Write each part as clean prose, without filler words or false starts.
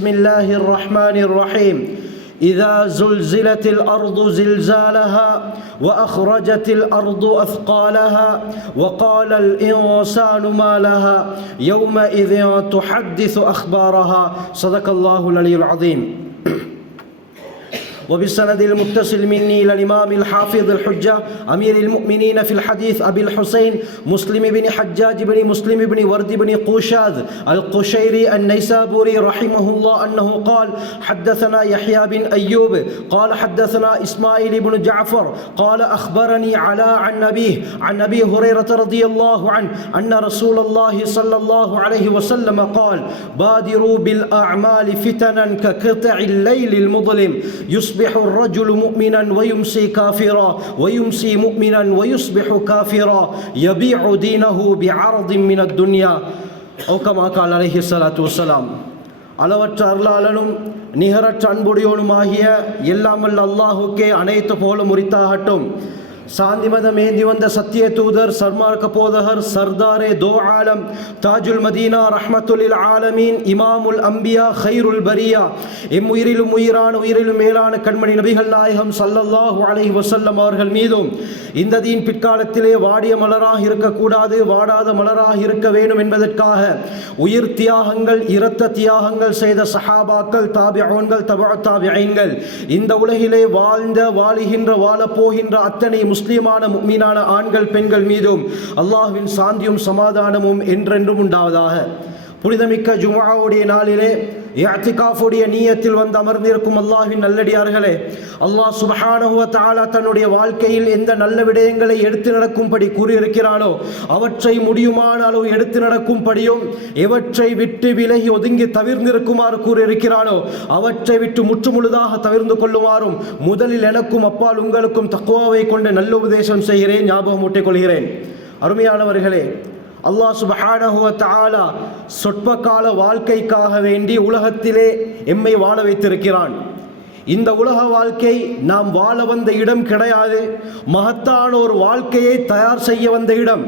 بسم الله الرحمن الرحيم إذا زلزلت الأرض زلزالها وأخرجت الأرض أثقالها وقال الإنسان ما لها يومئذ تحدث أخبارها صدق الله العلي العظيم وبالسند المتصل مني إلى الإمام الحافظ الحجة أمير المؤمنين في الحديث أبي الحسين مسلم بن حجاج بن مسلم بن ورد بن قوشاذ القشيري النيسابوري رحمه الله أنه قال حدثنا يحيى بن أيوب قال حدثنا إسماعيل بن جعفر قال أخبرني علاء عن أبي هريرة رضي الله عنه أن رسول الله صلى الله عليه وسلم قال بادروا بالأعمال فتنا كقطع الليل المظلم يصبح الرجل مؤمنا ويمسي كافرا ويمسي مؤمنا ويصبح كافرا يبيع دينه بعرض من الدنيا أو كما قال عليه الصلاة والسلام. அளவற்ற அருளாளனும் நிகரற்ற அன்புடையோனுமாகிய எல்லாம் வல்ல அல்லாஹுக்கே அனைத்து புகழும் உரித்தாகட்டும். சாந்தி மதம் ஏந்தி வந்த சத்திய தூதர் சர்மார்க்க போதகர் சர்தாரே தோ ஆலம் தாஜுல் மதீனா ரஹ்மத்துல் ஆலமீன் இமாமுல் அம்பியா ஹைருல் பரியா எம் உயிரிலும் உயிரான உயிரிலும் மேலான கண்மணி நபிகள் நாயகம் ஸல்லல்லாஹு அலைஹி வஸல்லம் அவர்கள் மீதும் இந்த தீன் பிற்காலத்திலே வாடிய மலராக இருக்கக்கூடாது, வாடாத மலராக இருக்க வேண்டும் என்பதற்காக உயிர் தியாகங்கள் இரத்த தியாகங்கள் செய்த சஹாபாக்கள் தாபிஊன்கள் தபஅ தாபிஈன்கள் இந்த உலகிலே வாழ்ந்த வாழுகின்ற வாழப்போகின்ற அத்தனை முஸ்லிமான முஃமினான ஆண்கள் பெண்கள் மீதும் அல்லாஹ்வின் சாந்தியும் சமாதானமும் என்றென்றும் உண்டாவதாக. புனிதமிக்க ஜும்ஆவுடைய நாளிலே இஅ்திகாஃபுடைய நியத்தில் வந்து அமர்ந்திருக்கும் அல்லாஹ்வின் நல்லடியார்களே, அல்லாஹ் சுப்ஹானஹு வ தஆலா தன்னுடைய வாழ்க்கையில் எந்த நல்ல விடயங்களை எடுத்து நடக்கும்படி கூறியிருக்கிறானோ அவற்றை முடியுமான அளவு எடுத்து நடக்கும்படியும் எவற்றை விட்டு விலகி ஒதுங்கி தவிர்ந்திருக்குமாறு கூறியிருக்கிறானோ அவற்றை விட்டு முற்றுமுழுதாக தவிர்ந்து கொள்ளுமாறும் முதலில் எனக்கும் அப்பால் உங்களுக்கும் தக்வாவை கொண்டு நல்ல உபதேசம் செய்கிறேன், ஞாபகம் ஊட்டிக் கொள்கிறேன். அருமையானவர்களே, அல்லாஹ் சுப்ஹானஹு வ தஆலா சொற்ப கால வாழ்க்கைக்காக வேண்டி உலகத்திலே எம்மை வாழ வைத்திருக்கிறான். இந்த உலக வாழ்க்கை நாம் வாழ வந்த இடம் கிடையாது, மகத்தான ஒரு வாழ்க்கையை தயார் செய்ய வந்த இடம்.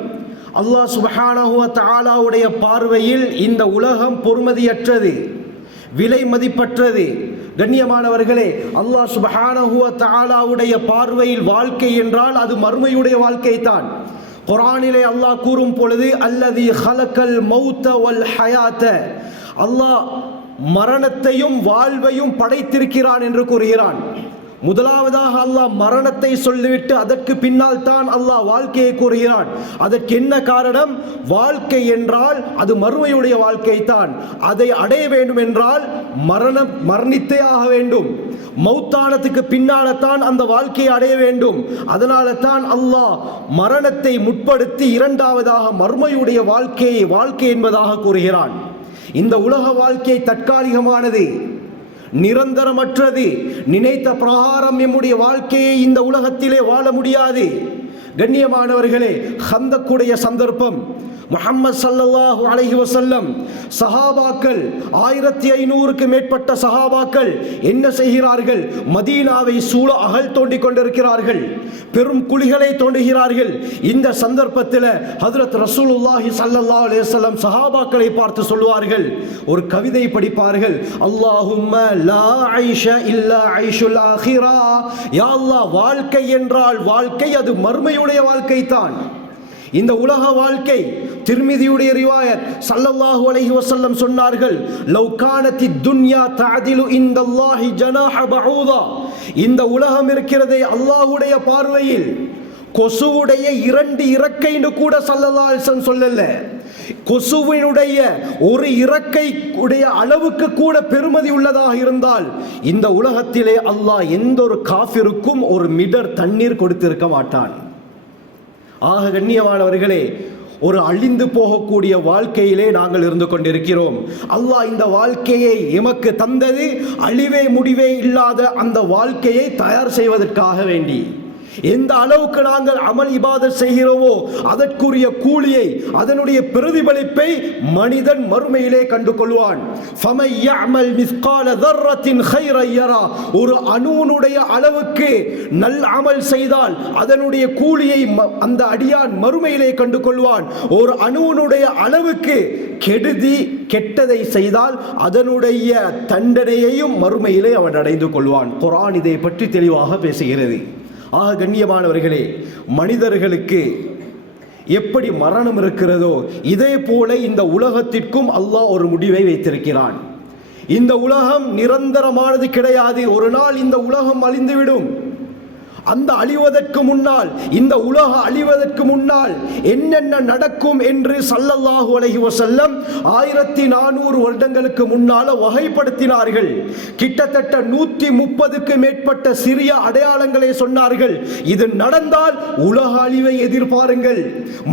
அல்லாஹ் சுப்ஹானஹு வ தஆலாவுடைய பார்வையில் இந்த உலகம் பொறுமதியற்றது, விலை மதிப்பற்றது. கண்ணியமானவர்களே, அல்லாஹ் சுப்ஹானஹு வ தஆலாவுடைய பார்வையில் வாழ்க்கை என்றால் அது மறுமையுடைய வாழ்க்கை தான். குர்ஆனிலே அல்லாஹ் கூறும் பொழுது அல்லதி ஹலக்கல் மௌத வல் ஹயாத, அல்லாஹ் மரணத்தையும் வாழ்வையும் படைத்திருக்கிறான் என்று கூறுகிறான். முதலாவதாக அல்லாஹ் மரணத்தை சொல்லிவிட்டு அதற்கு பின்னால் தான் அல்லாஹ் வாழ்க்கையை கூறுகிறான். அதற்கு என்ன காரணம்? வாழ்க்கை என்றால் அது மறுமையுடைய வாழ்க்கை தான். அதை அடைய வேண்டும் என்றால் மரணித்தே ஆக வேண்டும். மௌத்தானத்துக்கு பின்னால தான் அந்த வாழ்க்கையை அடைய வேண்டும். அதனால தான் அல்லாஹ் மரணத்தை முற்படுத்தி இரண்டாவதாக மறுமையுடைய வாழ்க்கை என்பதாக கூறுகிறான். இந்த உலக வாழ்க்கை தற்காலிகமானது, நிரந்தரமற்றது. நினைத்த பிரகாரம் நம்முடைய வாழ்க்கையை இந்த உலகத்திலே வாழ முடியாது. கண்ணியமானவர்களே, ஹந்தக்குடைய சந்தர்ப்பம், முஹம்மது ஸல்லல்லாஹு அலைஹி வஸல்லம் சஹாபாக்கள் 1500க்கு மேற்பட்ட சஹாபாக்கள் என்ன செய்கிறார்கள்? மதீனாவை சூழ அகழ் தோண்டிக் கொண்டிருக்கிறார்கள், பெரும் குழிகளை தோண்டுகிறார்கள். இந்த சந்தர்ப்பத்தில் ஹஜ்ரத் ரசூலுல்லாஹி ஸல்லல்லாஹு அலைஹி வஸல்லம் சஹாபாக்களை பார்த்து சொல்வார்கள், ஒரு கவிதை படிப்பார்கள். அல்லாஹும்ம லா ஐஷ இல்லா ஐஷுல் ஆখিরা, யா அல்லாஹ், வாழ்க்கை என்றால் வாழ்க்கை அது மறுமையுடைய வாழ்க்கை தான். இந்த உலக வாழ்க்கை, திர்மிதியுடைய ரிவாயத், ஸல்லல்லாஹு அலைஹி வஸல்லம் சொன்னார்கள், லவ் கானத்தி துன்யா தஅதிலு இன்தல்லாஹி ஜனாஹ பஊதா, இந்த உலகம் இருக்கிறதே அல்லாஹ்வுடைய பார்வையில் கொசுவுடைய 2 இறக்கைன்னு கூட ஸல்லல்லாஹு அலைஹி வஸல்லம் சொல்லல. கொசுவினுடைய ஒரு இறக்கை உடைய அளவுக்கு கூட பெருமதி உள்ளதாக இருந்தால் இந்த உலகத்திலே அல்லாஹ் எந்த ஒரு காஃபிருக்கும் ஒரு மிடர் தண்ணீர் கொடுத்திருக்க மாட்டான். ஆக கண்ணியமானவர்களே, ஒரு அழிந்து போகக்கூடிய வாழ்க்கையிலே நாங்கள் இருந்து கொண்டிருக்கிறோம். அல்லாஹ் இந்த வாழ்க்கையை எமக்கு தந்தது அழிவே முடிவே இல்லாத அந்த வாழ்க்கையை தயார் செய்வதற்காக வேண்டி. எந்த அளவுக்கு நாங்கள் அமல் இபாதத் செய்கிறோமோ அதற்குரிய கூலியை, அதனுடைய பிரதிபலிப்பை மனிதன் மறுமையிலே கண்டு கொள்வான். ஃபமை யஅமல் மிஸ்கால தர்ரத்தின் கைரன் யரா, ஒரு அணுனுடைய அளவுக்கு நல் அமல் செய்தால் அதனுடைய கூலியை அந்த அடியான் மறுமையிலே கண்டு கொள்வான். ஒரு அணுனுடைய அளவுக்கு கெடுதி கெட்டதை செய்தால் அதனுடைய தண்டனையையும் மறுமையிலே அவன் அடைந்து கொள்வான். குர்ஆன் இதை பற்றி தெளிவாக பேசுகிறது. ஆக கண்ணியமானவர்களே, மனிதர்களுக்கு எப்படி மரணம் இருக்கிறதோ இதே போல இந்த உலகத்திற்கும் அல்லாஹ் ஒரு முடிவை வைத்திருக்கிறான். இந்த உலகம் நிரந்தரமானது கிடையாது. ஒரு நாள் இந்த உலகம் அழிந்துவிடும். அந்த அழிவதற்கு முன்னால், இந்த உலக அழிவதற்கு முன்னால் என்னென்ன நடக்கும் என்று ஸல்லல்லாஹு அலைஹி வஸல்லம் 1400 வருடங்களுக்கு முன்னால் வகைப்படுத்தினார்கள். கிட்டத்தட்ட 130க்கு மேற்பட்ட சிறிய அடையாளங்களை சொன்னார்கள். இது நடந்தால் உலக அழிவை எதிர்பாருங்கள்,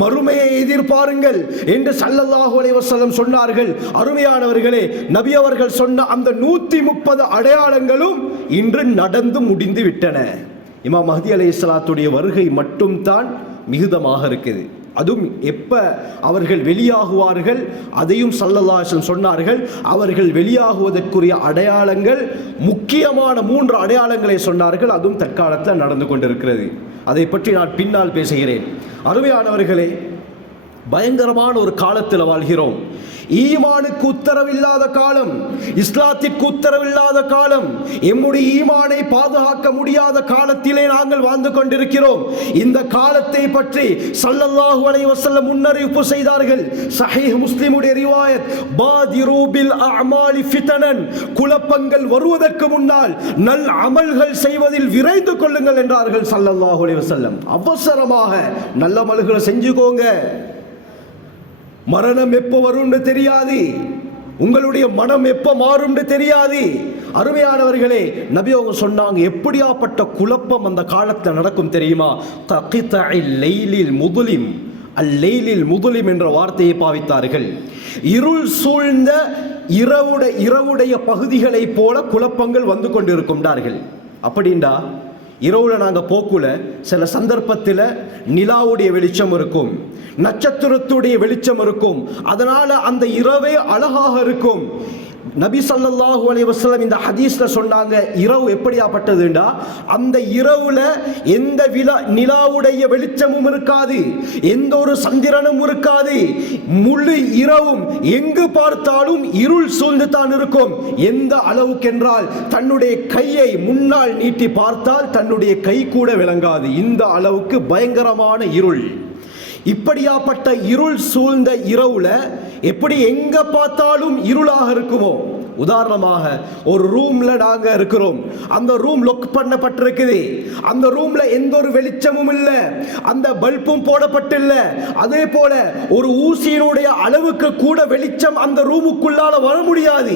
மறுமையை எதிர்பாருங்கள் என்று ஸல்லல்லாஹு அலைஹி வஸல்லம் சொன்னார்கள். அருமையானவர்களே, நபி அவர்கள் சொன்ன அந்த 130 அடையாளங்களும் இன்று நடந்து முடிந்து விட்டன. இமாம் மஹ்தி அலைஹிஸ்ஸலாத்துடைய வருகை மட்டும் தான் மிகுதமாக இருக்குது. அதுவும் எப்ப அவர்கள் வெளியாகுவார்கள் அதையும் ஸல்லல்லாஹு அலைஹி வஸல்லம் சொன்னார்கள். அவர்கள் வெளியாகுவதற்குரிய அடையாளங்கள், முக்கியமான 3 அடையாளங்களை சொன்னார்கள். அதுவும் தற்காலத்தில் நடந்து கொண்டிருக்கிறது. அதை பற்றி நான் பின்னால் பேசுகிறேன். அருமையானவர்களே, பயங்கரமான ஒரு காலத்தில் வாழ்கிறோம். ஈமானுக்கு உத்தரவில்லாத காலம், இஸ்லாத்திற்கு உத்தரவில்லாத காலம், எம்முடைய ஈமானை பாதுகாக்க முடியாத காலத்திலே நாங்கள் வாழ்ந்து கொண்டிருக்கிறோம். இந்த காலத்தை பற்றி ஸல்லல்லாஹு அலைஹி வஸல்லம் முன்னறிவிப்பு செய்தார்கள். ஸஹீஹ் முஸ்லிமுடைய ரிவாயத், பாதிரு பில் அஅமாலி ஃபிதனன், குழப்பங்கள் வருவதற்கு முன்னால் நல் அமல்கள் செய்வதில் விரைந்து கொள்ளுங்கள் என்றார்கள் ஸல்லல்லாஹு அலைஹி வஸல்லம். அவசரமாக நல்ல அமல்களை செஞ்சுக்கோங்க. மரணம் எப்போ வரும்னு தெரியாது, உங்களுடைய மனம் எப்போ மாறும்னு தெரியாது. அருமையானவர்களே, நபி அவங்க சொன்னாங்க, எப்படியாப்பட்ட குழப்பம் அந்த காலத்தில் நடக்கும் தெரியுமா? தகிதஇல் லைலில் முதுலிம், அல்லைலில் முதுலிம் என்ற வார்த்தையை பாவித்தார்கள். இருள் சூழ்ந்த இரவுடைய பகுதிகளைப் போல குழப்பங்கள் வந்து கொண்டிருக்கின்றார்கள். அப்படின்டா இரவுல நாங்கள் போக்குல சில சந்தர்ப்பத்தில் நிலாவுடைய வெளிச்சம் இருக்கும், நட்சத்திரத்துடைய வெளிச்சம் இருக்கும். அதனால அந்த இரவே அழகாக இருக்கும். நபி ஸல்லல்லாஹு அலைஹி வஸல்லம் இந்த ஹதீஸ்ல சொன்னாங்க, இரவு எப்படியாப்பட்டதுண்டா, அந்த இரவுல எந்த நிலாவுடைய வெளிச்சமும் இருக்காது, எந்த ஒரு சந்திரனும் இருக்காது. முழு இரவும் எங்கு பார்த்தாலும் இருள் சூழ்ந்து தான் இருக்கும். எந்த அளவுக்கென்றால் தன்னுடைய கையை முன்னால் நீட்டி பார்த்தால் தன்னுடைய கை கூட விளங்காது. இந்த அளவுக்கு பயங்கரமான இருள். இப்படியாப்பட்ட இருள் சூழ்ந்த இரவுல எப்படி எங்க பார்த்தாலும் இருளாக இருக்குமோ, உதாரணமாக ஒரு ரூம்ல நாங்க இருக்கிறோம், அந்த ரூம் லொக் பண்ணப்பட்டிருக்குது, அந்த ரூம்ல எந்த ஒரு வெளிச்சமும் இல்லை, அந்த பல்பும் போடப்பட்டில்ல. அதே போல ஒரு ஊசியினுடைய அளவுக்கு கூட வெளிச்சம் அந்த ரூமுக்குள்ளால வர முடியாது.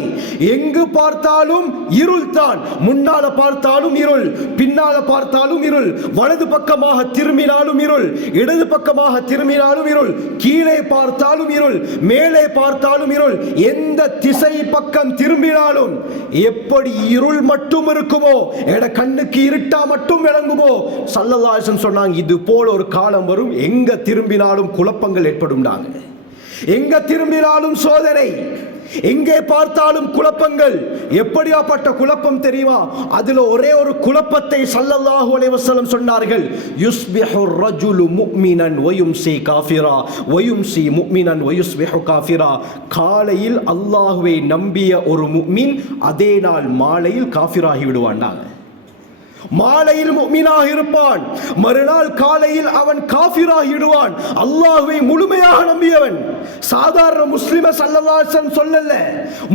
எங்கு பார்த்தாலும் இருள் தான். முன்னால பார்த்தாலும் இருள், பின்னால பார்த்தாலும் இருள், வலது பக்கமாக திரும்பினாலும் இருள், இடது பக்கமாக திரும்பினாலும் இருள், கீழே பார்த்தாலும் இருள், மேலே பார்த்தாலும் இருள். எந்த திசை பக்கம் திரும்பினாலும் எப்படி இருள் மட்டும் இருக்குமோ, எட கண்ணுக்கு இருட்டா மட்டும் விளங்குமோ, ஸல்லல்லாஹு அலைஹி வஸல்லம் சொன்னாங்க, இது போல ஒரு காலம் வரும். எங்க திரும்பினாலும் குழப்பங்கள் ஏற்படும். எங்க திரும்பினாலும் சோதனை, எங்கே பார்த்தாலும் குழப்பங்கள். எப்படியாப்பட்ட குழப்பம் தெரியுமா? அதுல ஒரே ஒரு குழப்பத்தை ஸல்லல்லாஹு அலைஹி வஸல்லம் சொன்னார்கள், யுஸ்பிஹு ரஜுலு முஃமினன் வ யும்சி காஃபிரா வ யும்சி முஃமினன் வ யுஸ்பிஹு காஃபிரா. காலையில் அல்லாஹ்வை நம்பிய ஒரு முஃமின் அதே நாள் மாலையில் காஃபிராகி விடுவான். மாலையில் முஃமினாக இருப்பான், மறுநாள் காலையில் அவன் காஃபிராகிடுவான். அல்லாஹ்வை முழுமையாக நம்பியவன். சாதாரண முஸ்லிம ஸல்லல்லாஹு அலைஹி வஸல்லம் சொல்லல,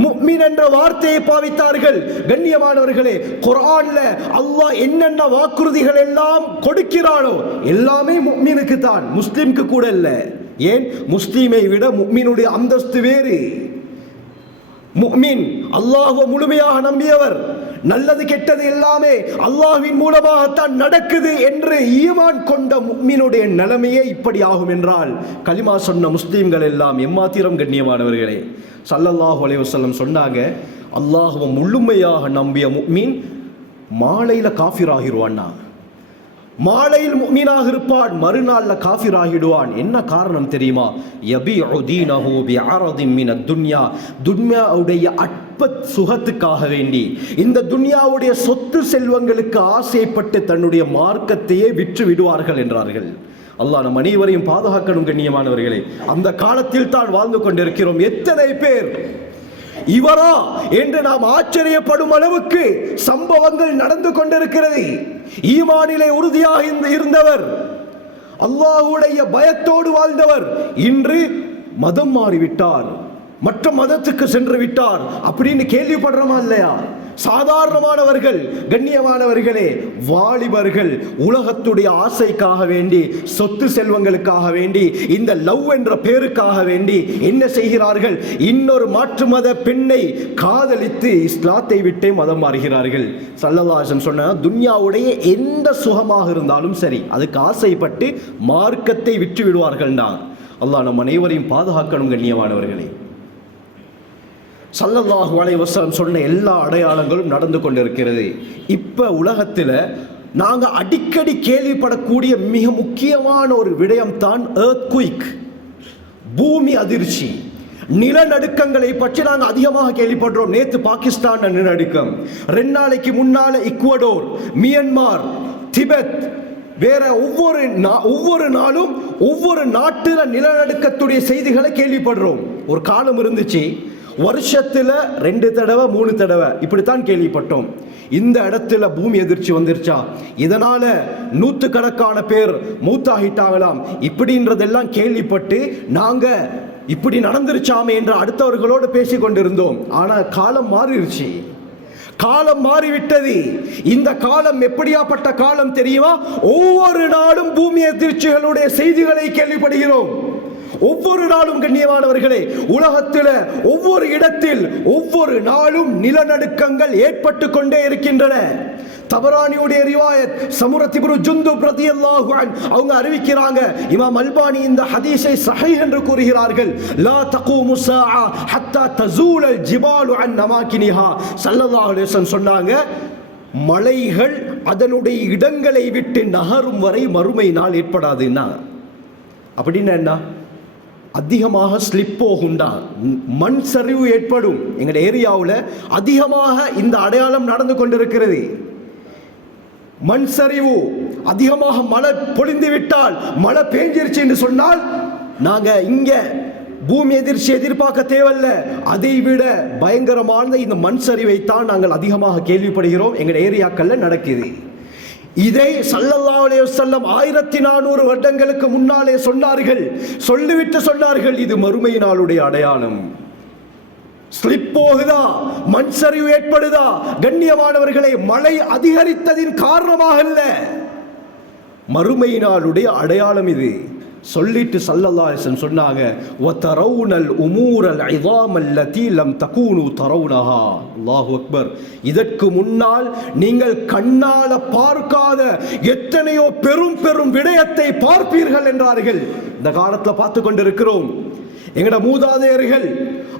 முஃமின் என்ற வார்த்தையை பாவித்தார்கள். கண்ணியமானவர்களே, குர்ஆன்ல அல்லாஹ் என்னென்ன வாக்குறுதிகள் எல்லாம் கொடுக்கிறானோ எல்லாமே முஃமினுக்கு தான், முஸ்லிம்க்கு கூட இல்ல. ஏன்? முஸ்லிமை விட முஃமினுடைய அந்தஸ்து வேறு. முஃமின் அல்லாஹ்வை முழுமையாக நம்பியவர். நல்லது கெட்டது எல்லாமே அல்லாஹ்வின் மூலமாகத்தான் நடக்குது என்று ஈமான் கொண்ட முஃமினுடைய நிலைமையே இப்படி ஆகும் என்றால் கலிமா சொன்ன முஸ்லீம்கள் எல்லாம் எம்மாத்திரம் கண்ணியமானவர்களே. ஸல்லல்லாஹு அலைஹி வஸல்லம் சொன்னாங்க, அல்லாஹ்வை முழுமையாக நம்பிய முஃமின் மாலையில காஃபிர் ஆகிடுவான்னா, மாலையில் முஃமினாக இருப்பான், மறுநாள்ல காஃபிர் ஆகிடுவான். என்ன காரணம் தெரியுமா? யபீஉ தீனஹு பிஅரதின் மினத் துன்யா. துன்யாவுடைய அற்ப சுகத்துக்காக வேண்டி, இந்த துன்யாவுடைய சொத்து செல்வங்களுக்கு ஆசைப்பட்டு தன்னுடைய மார்க்கத்தையே விற்று விடுவார்கள் என்றார்கள். அல்லாஹ் நம் அனைவரையும் பாதுகாக்கணும் கண்ணியமானவர்களே. அந்த காலத்தில் தான் வாழ்ந்து கொண்டிருக்கிறோம். எத்தனை பேர் இவரா என்று நாம் ஆச்சரியப்படும் அளவுக்கு சம்பவங்கள் நடந்து கொண்டிருக்கிறது. ஈமானிலே உறுதியாக இருந்தவர், அல்லாஹ்வுடைய பயத்தோடு வாழ்ந்தவர், இன்று மதம் மாறிவிட்டார், மற்ற மதத்துக்கு சென்று விட்டார் அப்படின்னு கேள்விப்படுறோமா இல்லையா? சாதாரணமானவர்கள், கண்ணியமானவர்களே, வாலிபர்கள் உலகத்துடைய ஆசைக்காக வேண்டி, சொத்து செல்வங்களுக்காக வேண்டி, இந்த லவ் என்ற பேருக்காக வேண்டி என்ன செய்கிறார்கள்? இன்னொரு மாற்று மத பெண்ணை காதலித்து இஸ்லாத்தை விட்டே மதம் மாறுகிறார்கள். ஸல்லல்லாஹு அலைஹி வஸல்லம் சொன்ன துன்யாவுடைய எந்த சுகமாக இருந்தாலும் சரி, அதுக்கு ஆசைப்பட்டு மார்க்கத்தை விட்டு விடுவார்கள்னா அல்லாஹ் நம் அனைவரையும் பாதுகாக்கணும் கண்ணியமானவர்களே. ஸல்லல்லாஹு அலைஹி வஸல்லம் சொன்ன எல்லா அடையாளங்களும் நடந்து கொண்டிருக்கிறது. இப்போ உலகத்தில் நாங்கள் அடிக்கடி கேள்விப்படக்கூடிய மிக முக்கியமான ஒரு விடயம் தான் எர்த்குயிக், பூமி அதிர்ச்சி, நிலநடுக்கங்களை பற்றி நாங்கள் அதிகமாக கேள்விப்படுறோம். நேற்று பாகிஸ்தான் நிலநடுக்கம், 2 நாளைக்கு முன்னால இக்குவடோர், மியன்மார், திபெத், வேற ஒவ்வொரு நாளும் ஒவ்வொரு நாட்டில் நிலநடுக்கத்துடைய செய்திகளை கேள்விப்படுறோம். ஒரு காலம் இருந்துச்சு, வருஷத்துல 2 தடவை 3 தடவை இப்படித்தான் கேள்விப்பட்டோம். இந்த இடத்துல பூமி எதிர்ச்சி வந்துருச்சா, இதனால 100கணக்கான பேர் மூத்தாகிட்டாங்களாம், இப்படின்றதெல்லாம் கேள்விப்பட்டு நாங்க இப்படி நடந்துருச்சாமே என்று அடுத்தவர்களோடு பேசி கொண்டிருந்தோம். ஆனா காலம் மாறிடுச்சு, காலம் மாறிவிட்டது. இந்த காலம் எப்படியாப்பட்ட காலம் தெரியுமா? ஒவ்வொரு நாளும் பூமி எதிர்ச்சிகளுடைய செய்திகளை கேள்விப்படுகிறோம். ஒவ்வொரு நாளும் கண்ணியமானவர்களே, உலகத்தில் ஒவ்வொரு இடத்தில் ஒவ்வொரு நாளும் நிலநடுக்கங்கள் ஏற்பட்டு கொண்டே இருக்கின்றன. தபரானியுடைய ரிவாயத், சமுரத் இப்னு ஜுந்துப் ரலியல்லாஹு அன்ஹு அவங்க அறிவிக்கிறாங்க, இமாம் அல்பானி இந்த ஹதீஸை ஸஹீஹ் என்று கூறுகிறார்கள். லா தகூமு ஸாஅ ஹத்தா தஸூலல் ஜிபாலு அன் அமாகினிஹா. ஸல்லல்லாஹு அலைஹி வஸல்லம் சொன்னாங்க, மலைகள் அதனுடைய இடங்களை விட்டு நகரும் வரை மறுமை நாள் ஏற்படாதுன்னா. அப்படின்னா என்ன? அதிகமாக ஸ்லிப் போகுண்டா, மண் சரிவு ஏற்படும். எங்கள் ஏரியாவில் அதிகமாக இந்த அடையாளம் நடந்து கொண்டிருக்கிறது. மண் சரிவு, அதிகமாக மழை பொழிந்து விட்டால், மழை பெஞ்சிருச்சு என்று சொன்னால் நாங்கள் இங்கே பூமி எதிர்ச்சி எதிர்பார்க்க தேவையில்ல, அதை விட பயங்கரமான இந்த மண் சரிவை தான் நாங்கள் அதிகமாக கேள்விப்படுகிறோம். எங்கள் ஏரியாக்களில் நடக்குது. இதை ஸல்லல்லாஹு அலைஹி வஸல்லம் 1400 வருடங்களுக்கு முன்னாலே சொன்னார்கள். சொல்லிவிட்டு சொன்னார்கள், இது மறுமை நாளுடைய அடையாளம். ஸ்லிப் போகுதா, மண் சரிவு ஏற்படுதா, கண்ணியமானவர்களை, மழை அதிகரித்ததின் காரணமாக அல்ல, மறுமை நாளுடைய அடையாளம் இது. சொல்லிட்டு ஸல்லல்லாஹு அலைஹி வஸல்லம் சொன்னாங்க, வதரவுனல் உமூரல் இஸாமல் லதி லம் தகூனு தரவுனஹா. அல்லாஹு அக்பர். இதற்கு முன்னால் நீங்கள் கண்ணால பார்க்காத எத்தனையோ பெரும் பெரும் விடயத்தை பார்ப்பீர்கள் என்றார்கள். இந்த காலத்தில் பார்த்து கொண்டிருக்கிறோம். எங்கட மூதாதையர்கள்,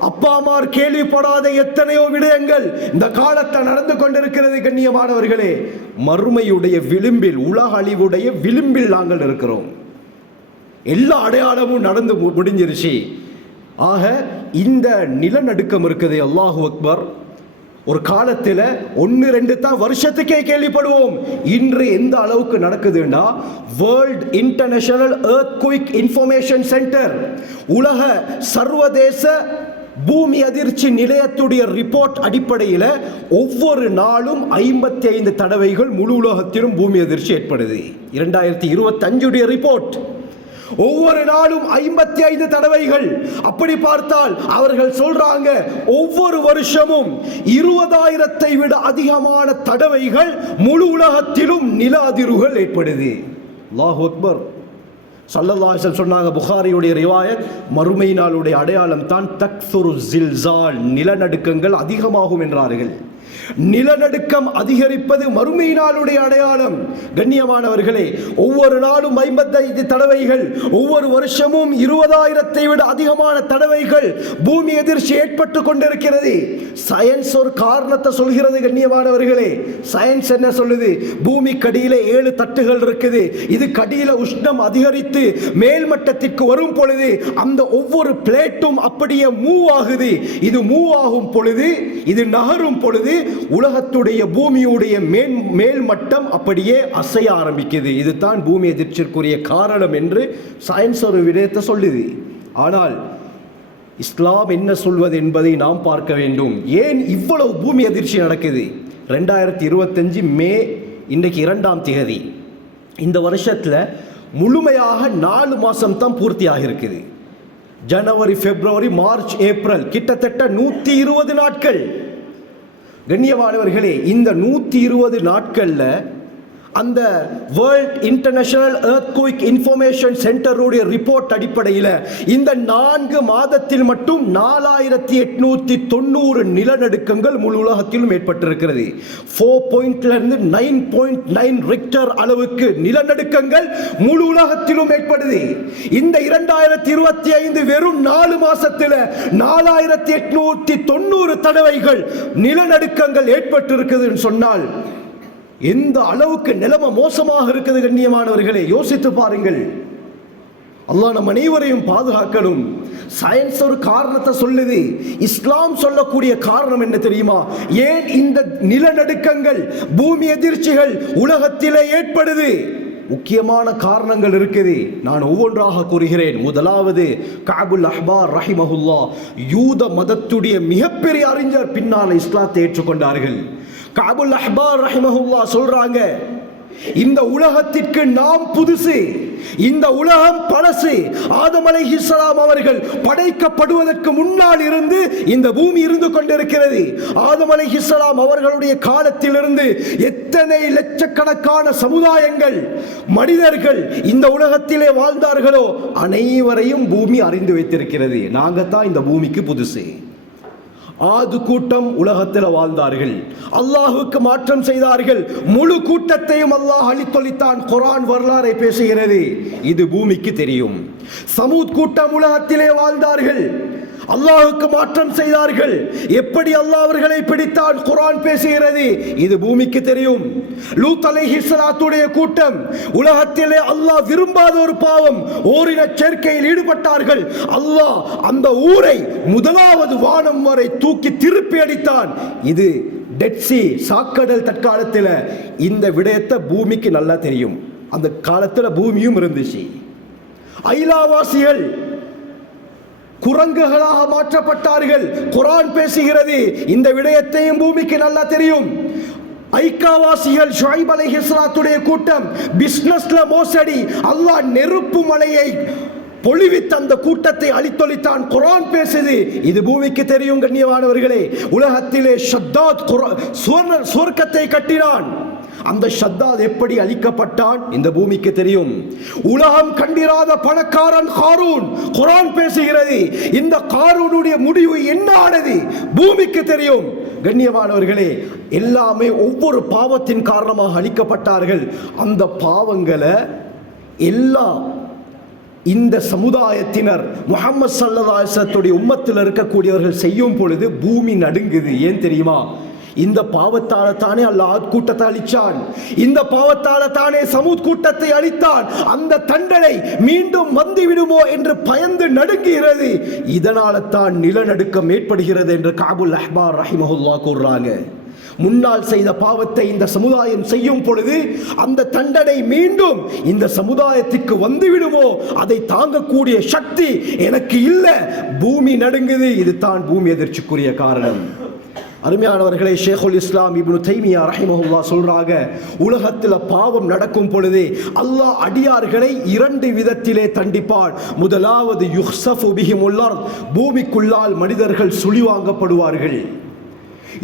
அப்பாமார் கேள்விப்படாத எத்தனையோ விடயங்கள் இந்த காலத்தில் நடந்து கொண்டிருக்கிறது. கண்ணியமானவர்களே, மறுமையுடைய விளிம்பில், உலக அழிவுடைய விளிம்பில் நாங்கள் இருக்கிறோம். எல்லா அடையாளமும் நடந்து முடிஞ்சிருச்சு. ஆக இந்த நிலநடுக்கம் இருக்குது, அல்லாஹு அக்பர், ஒரு காலத்தில் 1-2 தான் வருஷத்துக்கே கேள்விப்படுவோம். இன்று எந்த அளவுக்கு நடக்குதுன்னா, world international earthquake information centre, உலக சர்வதேச பூமி அதிர்ச்சி நிலையத்துடைய ரிப்போர்ட் அடிப்படையில் ஒவ்வொரு நாளும் 55 தடவைகள் முழு உலகத்திலும் பூமி அதிர்ச்சி ஏற்படுது. 2025 ரிப்போர்ட். ஒவ்வொரு நாளும் 55 தடவைகள். அப்படி பார்த்தால் அவர்கள் சொல்றாங்க, ஒவ்வொரு வருஷமும் 20,000-ஐ விட அதிகமான தடவைகள் முழு உலகத்திலும் நில அதிர்வுகள் ஏற்படுது. அல்லாஹு அக்பர். ஸல்லல்லாஹு அலைஹி வஸல்லம் சொன்னாங்க, புகாரியுடைய ரிவாயத், மறுமை நாளுடைய அடையாளம் தான் தக்ஸுரு ஜில்சால், நிலநடுக்கங்கள் அதிகமாகும் என்றார்கள். நிலநடுக்கம் அதிகரிப்பது மறுமை நாளுடைய அடையாளம். கண்ணியமானவர்களே, ஒவ்வொரு நாளும் 55 தடவைகள், ஒவ்வொரு வருஷமும் 20,000-ஐ விட அதிகமான தடவைகள் பூமி எதிர்ச்சி ஏற்பட்டு கொண்டிருக்கிறது. சயின்ஸ் ஒரு காரணத்தை சொல்கிறது. கண்ணியமானவர்களே, சயின்ஸ் என்ன சொல்லுது? பூமி கடியில 7 தட்டுகள் இருக்குது. இது கடியில உஷ்ணம் அதிகரித்து மேல்மட்டத்திற்கு வரும் பொழுது அந்த ஒவ்வொரு பிளேட்டும் அப்படியே மூவ் ஆகுது. இது மூவ் ஆகும் பொழுது, இது நகரும் பொழுது உலகத்துடைய பூமியுடைய மேல் மட்டம் அப்படியே அசைய ஆரம்பிக்குது. இதுதான் பூமி எதிர்ச்சிற்குரிய காரணம் என்று சயின்ஸ் ஒரு விடயத்தை சொல்லுது. ஆனால் இஸ்லாம் என்ன சொல்வது என்பதை நாம் பார்க்க வேண்டும். ஏன் இவ்வளவு பூமி அதிர்ச்சி நடக்குது? 2025 மே இன்றைக்கு 2ஆம் தேதி. இந்த வருஷத்தில் முழுமையாக 4 மாதம் தான் பூர்த்தியாக இருக்குது. ஜனவரி, பிப்ரவரி, மார்ச், ஏப்ரல், கிட்டத்தட்ட 120 நாட்கள். கண்ணியமானவர்களே, இந்த 120 நாட்களில் அந்த வேர்ல்ட் இன்டர்நேஷனல் எர்த்குயிக் இன்ஃபர்மேஷன் சென்டருடைய ரிப்போர்ட் அடிப்படையில் இந்த 4 மாதத்தில் மட்டும் 4890 நிலநடுக்கங்கள் முழு உலகத்திலும் ஏற்பட்டிருக்கிறது. 4.0 9.9 ரிக்டர் அளவுக்கு நிலநடுக்கங்கள் முழு உலகத்திலும் ஏற்படுது. இந்த 2025 வெறும் 4 மாசத்தில் 4890 தடவைகள் நிலநடுக்கங்கள் ஏற்பட்டிருக்குதுன்னு சொன்னால் எந்த அளவுக்கு நிலைமை மோசமாக இருக்குது கண்ணியமானவர்களே, யோசித்து பாருங்கள். அல்லாஹ் நம் அனைவரையும் பாதுகாக்கணும். சயின்ஸ் ஒரு காரணத்தை சொல்லுது. இஸ்லாம் சொல்லக்கூடிய காரணம் என்ன தெரியுமா? ஏன் இந்த நிலநடுக்கங்கள், பூமி எதிர்ச்சிகள் உலகத்திலே ஏற்படுது? முக்கியமான காரணங்கள் இருக்குது. நான் ஒவ்வொன்றாக கூறுகிறேன். முதலாவது, கஅபுல் அஹ்பார் ரஹிமஹுல்லாஹ், யூத மதத்துடைய மிகப்பெரிய அறிஞர், பின்னால் இஸ்லாத்தை ஏற்றுக்கொண்டார்கள். கஅபுல் அஹ்பார் ரஹிமஹுல்லாஹ் சொல்றாங்க, இந்த உலகத்திற்கு நாம் புதுசு, இந்த உலகம் பழசு. ஆதம் அலைஹிஸ்ஸலாம் அவர்கள் படைக்கப்படுவதற்கு முன்னால் இருந்து இந்த பூமி இருந்து கொண்டிருக்கிறது. ஆதம் அலைஹிஸ்ஸலாம் அவர்களுடைய காலத்திலிருந்து எத்தனை லட்சக்கணக்கான சமுதாயங்கள், மனிதர்கள் இந்த உலகத்திலே வாழ்ந்தார்களோ அனைவரையும் பூமி அறிந்து வைத்திருக்கிறது. நாங்க தான் இந்த பூமிக்கு புதுசு. ஆது கூட்டம் உலகத்தில் வாழ்ந்தார்கள், அல்லாஹுக்கு மாற்றம் செய்தார்கள், முழு கூட்டத்தையும் அல்லாஹ் அழித்தொழித்தான். குர்ஆன் வரலாறை பேசுகிறது, இது பூமிக்கு தெரியும். சமூத் கூட்டம் உலகத்திலே வாழ்ந்தார்கள், அல்லாஹுக்கு மாற்றம் செய்தார்கள், எப்படி அல்லாஹ் அவர்களை பிடித்தான் குர்ஆன் பேசுகிறது, இது பூமிக்கு தெரியும். லூத் அலைஹிஸ்ஸலாத்துடைய கூட்டம் உலகத்திலே அல்லாஹ் விரும்பாத ஒரு பாவம், ஓரின சேர்க்கையில் ஈடுபட்டார்கள். அல்லாஹ் அந்த ஊரை முதலாவது வானம் வரை தூக்கி திருப்பி அடித்தான். இது டெட் சி, சாக்கடல் தற்காலத்தில். இந்த விடயத்தை பூமிக்கு நல்லா தெரியும். அந்த காலத்தில் பூமியும் இருந்துச்சு. ஐலாவாசிகள் குரங்குகளாக மாற்றப்பட்டார்கள். குர்ஆன் பேசுகிறது, இந்த விடயத்தையும் பூமிக்கு நல்லா தெரியும். ஐக்காவாசிகள், ஷுஐப் அலைஹிஸ்ஸலாத்துடைய கூட்டம் பிசினஸ்ல மோசடி, அல்லாஹ் நெருப்பு மலையை பொழிவித்து அந்த கூட்டத்தை அழித்தொழித்தான். குர்ஆன் பேசுது, இது பூமிக்கு தெரியும். கண்ணியமானவர்களே, உலகத்திலே ஷத்தாத் சுவர்க்கத்தை கட்டினான். அந்த ஷத்தாத் எப்படி அழிக்கப்பட்டான் இந்த பூமிக்கு தெரியும். உலகம் கண்டிராத பணக்காரன் காரூன், குர்ஆன் பேசுகிறது, இந்த காரூனுடைய முடிவு என்ன ஆனது பூமிக்கு தெரியும். கண்ணியமானவர்களே, எல்லாமே ஒவ்வொரு பாவத்தின் காரணமாக அழிக்கப்பட்டார்கள். அந்த பாவங்களை எல்லாம் இந்த சமுதாயத்தினர் முஹம்மது ஸல்லல்லாஹு அலைஹி வஸல்லம் உம்மத்தில் இருக்கக்கூடியவர்கள் செய்யும் பொழுது பூமி நடுங்குது. ஏன் தெரியுமா? இந்த பாவத்தால தானே அல்லாஹ் கூட்டத்தை அழிச்சான், இந்த பாவத்தால தானே சமூத் கூட்டத்தை அழித்தான். அந்த தண்டனை மீண்டும் வந்துவிடுமோ என்று பயந்து நடுங்குகிறது. இதனால தான் நிலநடுக்கம் ஏற்படுகிறது என்று கஅபுல் அஹ்பார் ரஹிமஹுல்லாஹ் கூறுறாங்க. முன்னால் செய்த பாவத்தை இந்த சமுதாயம் செய்யும் பொழுது அந்த தண்டனை மீண்டும் இந்த சமுதாயத்துக்கு வந்துவிடுமோ, அதை தாங்கக்கூடிய சக்தி எனக்கு இல்லை, பூமி நடுங்குது. இதுதான் பூமி எதிர்ச்சிக்குரிய காரணம். அருமையானவர்களே, ஷேகுல் இஸ்லாம் இப்னு தைமியா ரஹிமஹுல்லாஹ் சொல்றாங்க, உலகத்தில் பாவம் நடக்கும் பொழுது அல்லாஹ் அடியார்களை 2 விதத்திலே தண்டிப்பான். முதலாவது, யுஹ்ஸஃபு பிஹிமுல் அர்த், பூமிக்குள்ளால் மனிதர்கள் சுழிவாங்கப்படுவார்கள்.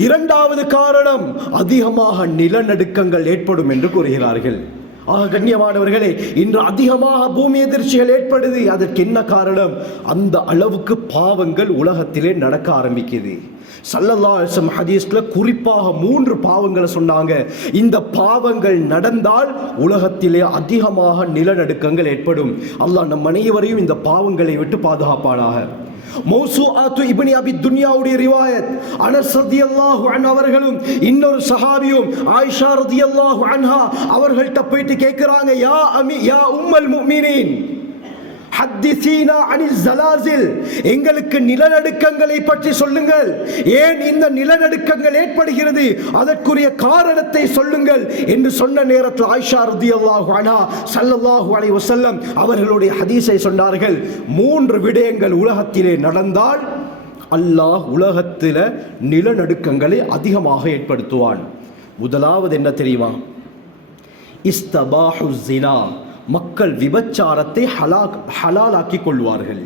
இரண்டாவது காரணம், அதிகமாக நிலநடுக்கங்கள் ஏற்படும் என்று கூறுகிறார்கள். ஆக கண்ணியமானவர்களே, இன்று அதிகமாக பூமி எதிர்ச்சிகள் ஏற்படுது. அதற்கு என்ன காரணம்? அந்த அளவுக்கு பாவங்கள் உலகத்திலே நடக்க ஆரம்பிக்குது. ஸல்லல்லாஹு அலைஹி வஸல்லம் ஹதீஸ்ல குறிப்பாக 3 பாவங்களை சொன்னாங்க. இந்த பாவங்கள் நடந்தால் உலகத்திலே அதிகமாக நிலநடுக்கங்கள் ஏற்படும். அல்லாஹ் நம் அனைவரையும் இந்த பாவங்களை விட்டு பாதுகாப்பானாக. மௌசூஆத்து இப்னு அபி துன்யாவுடைய ரிவாயத், அனஸ் ரலியல்லாஹு அன்ஹு அவர்களும் இன்னொரு சஹாபியும் ஆயிஷா ரலியல்லாஹு அன்ஹா அவர்கள்ட்ட போயிட்டு கேட்கிறாங்க, யா உம்முல் முஃமினீன், ஹத்திசீனா அனில் ஜலாசில், எங்களுக்கு நிலநடுக்கங்களை பற்றி சொல்லுங்கள், ஏன் இந்த நிலநடுக்கங்கள் ஏற்படுகிறது, அதற்குரிய காரணத்தை சொல்லுங்கள் என்று சொன்ன நேரத்தில் ஆயிஷா ரலியல்லாஹு அன்ஹா ஸல்லல்லாஹு அலைஹி வஸல்லம் அவர்களுடைய ஹதீஸை சொன்னார்கள். 3 விடயங்கள் உலகத்திலே நடந்தால் அல்லாஹ் உலகத்தில் நிலநடுக்கங்களை அதிகமாக ஏற்படுத்துவான். முதலாவது என்ன தெரியுமா? இஸ்தபாஹு ஸினா, மக்கள் விபச்சாரத்தை ஹலாலாக்கி கொள்வார்கள்.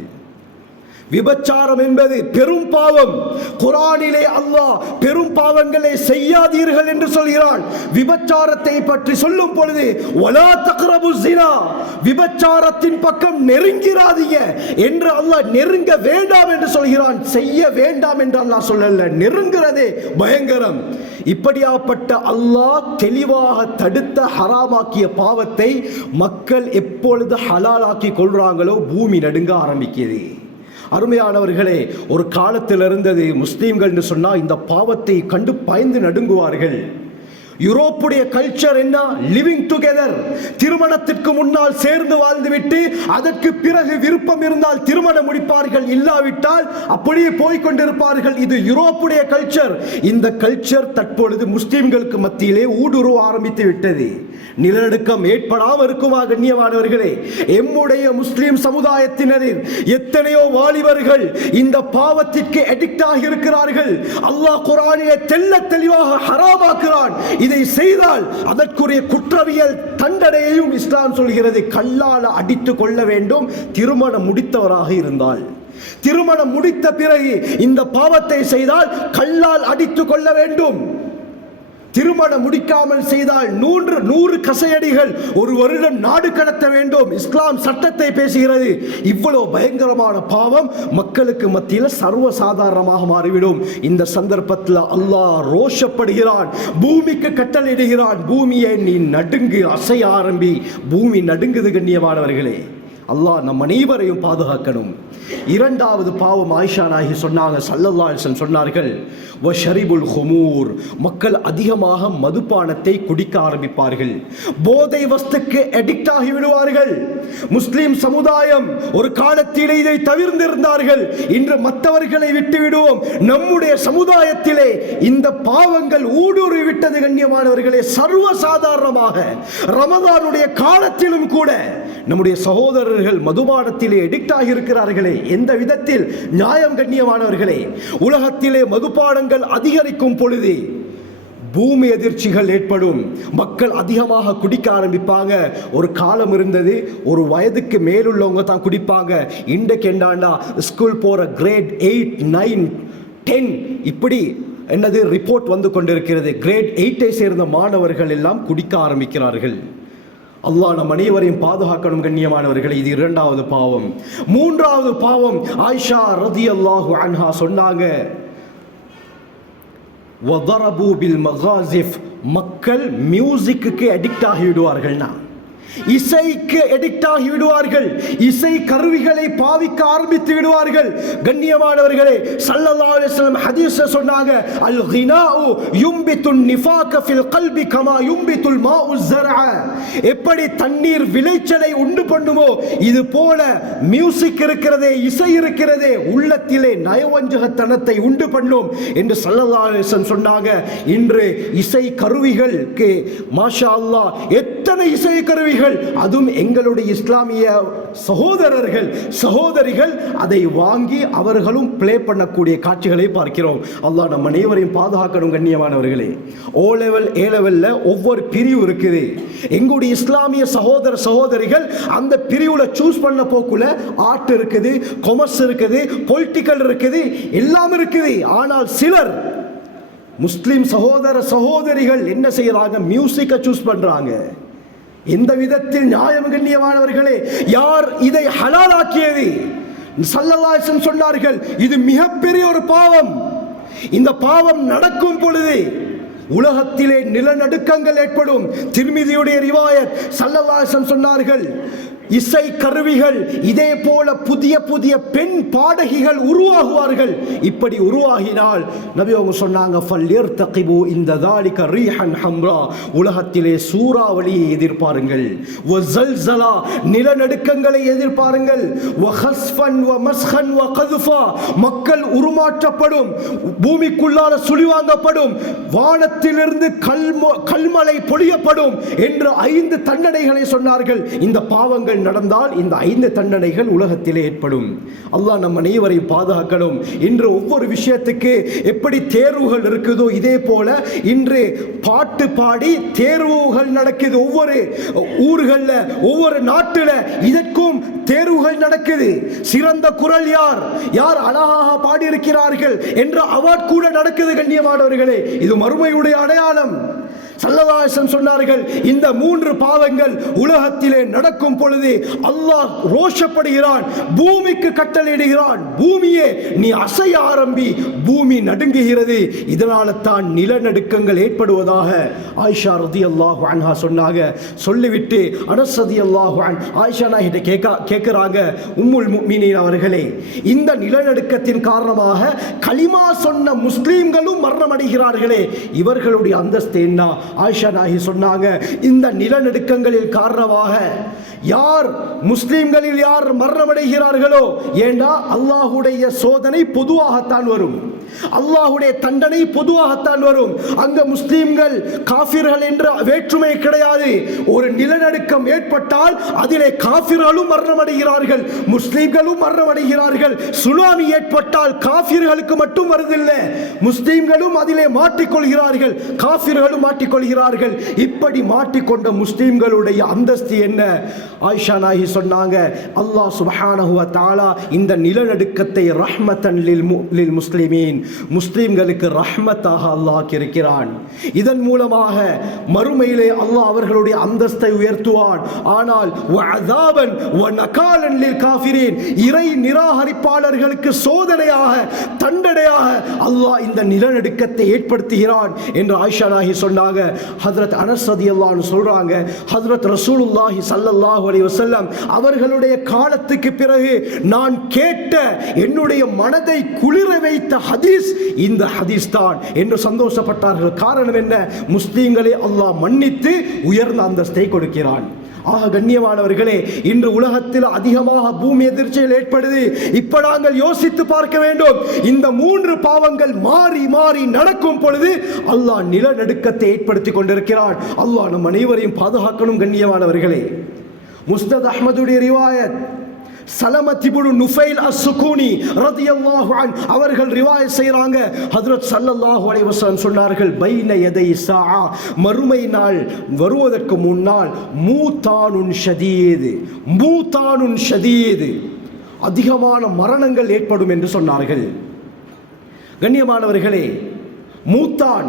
விபச்சாரம் என்பது பெரும் பாவம். குர்ஆனிலே அல்லாஹ் பெரும் பாவங்களை செய்யாதீர்கள் என்று சொல்கிறான். விபச்சாரத்தை பற்றி சொல்லும் பொழுது வலா தக்ரபு ஸினா, விபச்சாரத்தின் பக்கம் நெருங்கிறாதீங்க என்று அல்லாஹ் நெருங்க வேண்டாம் என்று சொல்கிறான். செய்ய வேண்டாம் என்று அல்லாஹ் சொல்லல, நெருங்கிறதே பயங்கரம். இப்படியாப்பட்ட அல்லாஹ் தெளிவாக தடுத்த ஹராமாக்கிய பாவத்தை மக்கள் எப்பொழுது ஹலாலாக்கி கொள்றாங்களோ பூமி நடுங்க ஆரம்பிக்கிறது. அருமையானவர்களே, ஒரு காலத்தில் இருந்தது முஸ்லீம்கள் என்று சொன்னால் இந்த பாவத்தை கண்டு பயந்து நடுங்குவார்கள். யூரோப்புடைய கல்ச்சர் என்ன? லிவிங் டுகெதர், திருமணத்திற்கு முன்னால் சேர்ந்து வாழ்ந்துவிட்டு அதற்கு பிறகு விருப்பம் இருந்தால் திருமணம் முடிப்பார்கள், இல்லாவிட்டால் அப்படியே போய்கொண்டிருப்பார்கள். இது யூரோப்புடைய கல்ச்சர். இந்த கல்ச்சர் தற்பொழுது முஸ்லிம்களுக்கு மத்தியிலே ஊடுருவ ஆரம்பித்து விட்டது. நிலநடுக்கம் ஏற்படாமல் இருக்குமா கண்ணியமானவர்களே? எம்முடைய முஸ்லிம் சமுதாயத்தினரில் எத்தனையோ வாலிபர்கள் இந்த பாவத்திற்கு அடிக்ட் ஆகி இருக்கிறார்கள். அல்லாஹ் குர்ஆனிலே தெளிவாக ஹராமாக்குறான். இதை செய்தால் அதற்குரிய குற்றவியல் தண்டனையையும் இஸ்லாம் சொல்கிறது. கல்லால் அடித்துக் கொள்ள வேண்டும் திருமணம் முடித்தவராக இருந்தால். திருமணம் முடித்த பிறகு இந்த பாவத்தை செய்தால் கல்லால் அடித்துக் கொள்ள வேண்டும். திருமணம் முடிக்காமல் செய்தால் 100 கசையடிகள், 1 வருடம் நாடு கடத்த வேண்டும். இஸ்லாம் சட்டத்தை பேசுகிறது. இவ்வளவு பயங்கரமான பாவம் மக்களுக்கு மத்தியில் சர்வசாதாரணமாக மாறிவிடும். இந்த சந்தர்ப்பத்தில் அல்லாஹ் ரோஷப்படுகிறான், பூமிக்கு கட்டளையிடுகிறான், பூமியை நீ நடுங்கு, அசைய ஆரம்பி. பூமி நடுங்குது கண்ணியமானவர்களே. அல்லாஹ் நம் அனைவரையும் பாதுகாக்கணும். இரண்டாவது பாவம் ஆயிஷா நாயகி சொன்னாங்க, ஸல்லல்லாஹு அலைஹி வஸல்லம் சொன்னார்கள், வஷரிபுல் ஹுமூர், மக்கள் அதிகமாக மதுபானத்தை குடிக்க ஆரம்பிப்பார்கள், போதை வஸ்துக்கு அடிக்ட் ஆகி விடுவார்கள். முஸ்லிம் சமுதாயம் ஒரு காலத்திலே இதை தவிர்த்திருந்தார்கள். இன்று மற்றவர்களை விட்டு விடுவோம். நம்முடைய சமுதாயத்திலே இந்த பாவங்கள் ஊடுருவி விட்டது கண்ணியமானவர்களே. சர்வசாதாரணமாக ரமதானுடைய காலத்திலும் கூட நம்முடைய சகோதரர்கள் மதுபானத்திலே அடிக்ட் ஆகி இருக்கிறார்களே. எந்த விதத்தில் நியாயம் கண்ணியமானவர்களே? உலகத்திலே மதுபானங்கள் அதிகரிக்கும் பொழுது பூமி அதிர்ச்சிகள் ஏற்படும். மக்கள் அதிகமாக குடிக்க ஆரம்பிப்பாங்க. ஒரு காலம் இருந்தது, ஒரு வயதுக்கு மேலுள்ளவங்க தான் குடிப்பாங்க. இன்றைக்கு என்னன்னா ஸ்கூல் போற கிரேட் 8, 9, 10 இப்படி என்னது ரிப்போர்ட் வந்து கொண்டிருக்கிறது. கிரேட் 8ஐ சேர்ந்த மாணவர்கள் எல்லாம் குடிக்க ஆரம்பிக்கிறார்கள். அல்லாஹ் நம் அனைவரையும் பாதுகாக்கணும் கண்ணியமானவர்களே. இது இரண்டாவது பாவம். மூன்றாவது பாவம் ஆயிஷா ரலியல்லாஹு அன்ஹா சொன்னாங்க, வதரபு பில் மகாசிஃப், மக்கள் மியூசிக்கு அடிக்ட் ஆகி விடுவார்கள்னா, இசைக்கு அடிக்ட் ஆகி விடுவார்கள், இசை கருவிகளை பாவிக்க ஆரம்பித்து விடுவார்கள். கண்ணியமானவர்களே, ஸல்லல்லாஹு அலைஹி வஸல்லம் ஹதீஸ்ல சொன்னாங்க, அல் கினாஉ யும்பித்துன் நிஃபாக ஃபில் கல்பி கமா யும்பித்துல் மாஉ ஸர்அ, எப்படி தண்ணீர் விளைச்சலை உண்டு பண்ணுமோ இது போல மியூசிக் இருக்கிறதே, இசை இருக்கிறதே, உள்ளத்திலே நயவஞ்சகத்தனத்தை உண்டு பண்ணும் என்று ஸல்லல்லாஹு அலைஹி வஸல்லம் சொன்னாங்க. இன்று இசை கருவிகளுக்கு மாஷா அல்லாஹ் எத்தனை இசை கருவிகள், அதுவும் எங்களுடைய இஸ்லாமிய சகோதரர்கள் சகோதரிகள் அதை வாங்கி அவர்களும் பிளே பண்ணக்கூடிய காட்சிகளை பார்க்கிறோம். அல்லாஹ் நம் அனைவரையும் பாதுகாக்கணும் கண்ணியமானவர்களே. ஓ லெவல், ஏ லெவல்ல ஒவ்வொரு பிரிவு இருக்குது. எங்களுடைய இஸ்லாமிய சகோதர சகோதரிகள் அந்த பிரிவுல சூஸ் பண்ண போக்குல ஆர்ட் இருக்குது, கொமர்ஸ் இருக்குது, பொலிட்டிக்கல் இருக்குது, எல்லாம் இருக்குது. ஆனால் சிலர் முஸ்லிம் சகோதர சகோதரிகள் என்ன செய்யறாங்க? மியூசிக்கை சூஸ் பண்றாங்க. எந்த விதத்தில் நியாயம் கண்ணியமானவர்களே? யார் இதை ஹலாலாக்கியது? ஸல்லல்லாஹு அலைஹி வஸல்லம் சொன்னார்கள், இது மிகப்பெரிய ஒரு பாவம். இந்த பாவம் நடக்கும் பொழுது உலகத்திலே நிலநடுக்கங்கள் ஏற்படும். திர்மிதியுடைய ரிவாயத், ஸல்லல்லாஹு அலைஹி வஸல்லம் சொன்னார்கள், இசை கருவிகள், இதே போல புதிய புதிய பெண் பாடகிகள் உருவாகுவார்கள். இப்படி உருவாகினால் நபி அவங்க சொன்னாங்க, ஃபல்யர்தகிபு இந்த தாலிக ரீஹன் ஹம்ரா, உலகத்திலே சூறாவளியை எதிர்பாருங்கள், வஸல்ஸலா நிலநடுக்கங்களை எதிர்பாருங்கள், வஹஸ்ஃபன் வமஸ்ஹன் வகதுஃபா மக்கள் உருமாற்றப்படும், பூமிக்குள்ளால சுழிவாங்கப்படும், வானத்திலிருந்து கல்மலை பொழியப்படும் என்று 5 தண்டனைகளை சொன்னார்கள். இந்த பாவங்கள் நடந்தால் இந்த 5 தண்டனைகள் உலகத்திலே ஏற்படும். அல்லாஹ் நம் அனைவரையும் பாதுகாக்கணும். இன்று ஒவ்வொரு விஷயத்துக்கு எப்படி தேர்வுகள் இருக்குதோ இதே போல இன்று பாட்டு பாடி தேர்வுகள் நடக்குது. ஒவ்வொரு ஊர்களில், ஒவ்வொரு நாட்டில் இதற்கும் தேர்வுகள் நடக்குது. சிறந்த குரல் யார், யார் அழகாக பாடியிருக்கிறார்கள் என்ற அவார்ட் கூட நடக்குது. கண்ணியமானவர்களே, இது மறுமையுடைய அடையாளம். ஸல்லல்லாஹு அலைஹி வஸல்லம் சொன்னார்கள், இந்த 3 பாவங்கள் உலகத்திலே நடக்கும் பொழுது அல்லாஹ் ரோஷப்படுகிறான், பூமிக்கு கட்டளையிடுகிறான், பூமியே நீ அசைய ஆரம்பி, பூமி நடுங்குகிறது. இதனால தான் நிலநடுக்கங்கள் ஏற்படுவதாக ஆயிஷா ரலியல்லாஹு அன்ஹா சொன்னாங்க. சொல்லிவிட்டு அனஸ் ரலியல்லாஹு அன்ஹு ஆயிஷா நாயகிட்ட கேட்கிறாங்க, உம்முல் முஃமினீன் அவர்களே, இந்த நிலநடுக்கத்தின் காரணமாக கலிமா சொன்ன முஸ்லிம்களும் மரணமடைகிறார்களே, இவர்களுடைய அந்தஸ்து என்ன? ஆயிஷா நாயகி சொன்னாங்க, இந்த நிலநடுக்கங்களில் காரணமாக யார் முஸ்லிம்களில் யார் மரணமடைகிறார்களோ, ஏண்டா அல்லாஹ்வுடைய சோதனை பொதுவாகத்தான் வரும், அல்லாஹ்வுடைய தண்டனை பொதுவாகத்தான் வரும். அங்க முஸ்லிம்கள் காஃபிர்கள் என்ற வேற்றுமை கிடையாது. ஒரு நிலநடுக்கம் ஏற்பட்டால் அதிலே காஃபிர்களும் மரணமடைகிறார்கள், முஸ்லிம்களும் மரணமடைகிறார்கள். சுனாமி ஏற்பட்டால் காஃபிர்களுக்கு மட்டும் வருதில்லை, முஸ்லிம்களும் அதிலே மாட்டிக்கொள்கிறார்கள், காஃபிர்களும் மாட்டிக்கொள்கிறார்கள். இப்படி மாட்டிக்கொண்ட முஸ்லிம்களுடைய அந்தஸ்து என்ன? ஆயிஷா நாயகி சொன்னாங்க, அல்லாஹ் சுப்ஹானஹு வ தஆலா இந்த நிலநடுக்கத்தை ரஹ்மத்தன் லில் முஸ்லிமீன், முஸ்லிம்களுக்கு ரஹ்மத்தாக அல்லாஹ் இருக்கிறான். இதன் மூலமாக மறுமையிலே அல்லாஹ் அவர்களுடைய அந்தஸ்தை உயர்த்துவான். ஆனால் வஅஸாபன் வ நகாலன் லில் காஃபிரீன், இறை நிராகரிப்பாளர்களுக்கு சோதனையாக, தண்டனையாக அல்லாஹ் இந்த நிலநடுக்கத்தை ஏற்படுத்துகிறான் என்று ஆயிஷா நாயகி சொன்னாங்க. ஹஜ்ரத் அனஸ் ரலியல்லாஹு அன்ஹு சொல்றாங்க, ஹஜ்ரத் ரசூலுல்லாஹி ஸல்லல்லாஹு அலைஹி வஸல்லம் அவர்களுடைய காலத்துக்கு பிறகு நான் கேட்ட, என்னுடைய மனதை குளிர வைத்த ஹதீஸ் இந்த ஹதீஸ் தான் என்று சந்தோஷப்பட்டார்கள். காரணம் என்ன? முஸ்லிம்களை அல்லாஹ் மன்னித்து உயர்ந்த அந்தஸ்தை கொடுக்கிறான். ஆக கண்ணியமானவர்களே, இன்று உலகத்தில் அதிகமாக பூமி எதிர்ச்சிகள் ஏற்படுது. இப்ப நாங்கள் யோசித்து பார்க்க வேண்டும். இந்த 3 பாவங்கள் மாறி மாறி நடக்கும் பொழுது அல்லாஹ் நிலநடுக்கத்தை ஏற்படுத்தி கொண்டிருக்கிறான். அல்லாஹ் நம் அனைவரையும் பாதுகாக்கணும். கண்ணியமானவர்களே, முஸ்னத் அஹ்மதுடைய ரிவாயத், சலமத் இப்னு நுஃபைல் அஸ்-சுகூனி ரலியல்லாஹு அன்ஹு அவர்கள் ரிவாயத் செய்றாங்க, ஹஜ்ரத் ஸல்லல்லாஹு அலைஹி வஸல்லம் சொன்னார்கள், பைன யதை ஸாஆ, மறுமை நாள் வருவதற்கு முன்னால் மூதானுன் ஷதீத், மூதானுன் ஷதீத், அதிகமான மரணங்கள் ஏற்படும் என்று சொன்னார்கள். கண்ணியமானவர்களே, மூத்தான்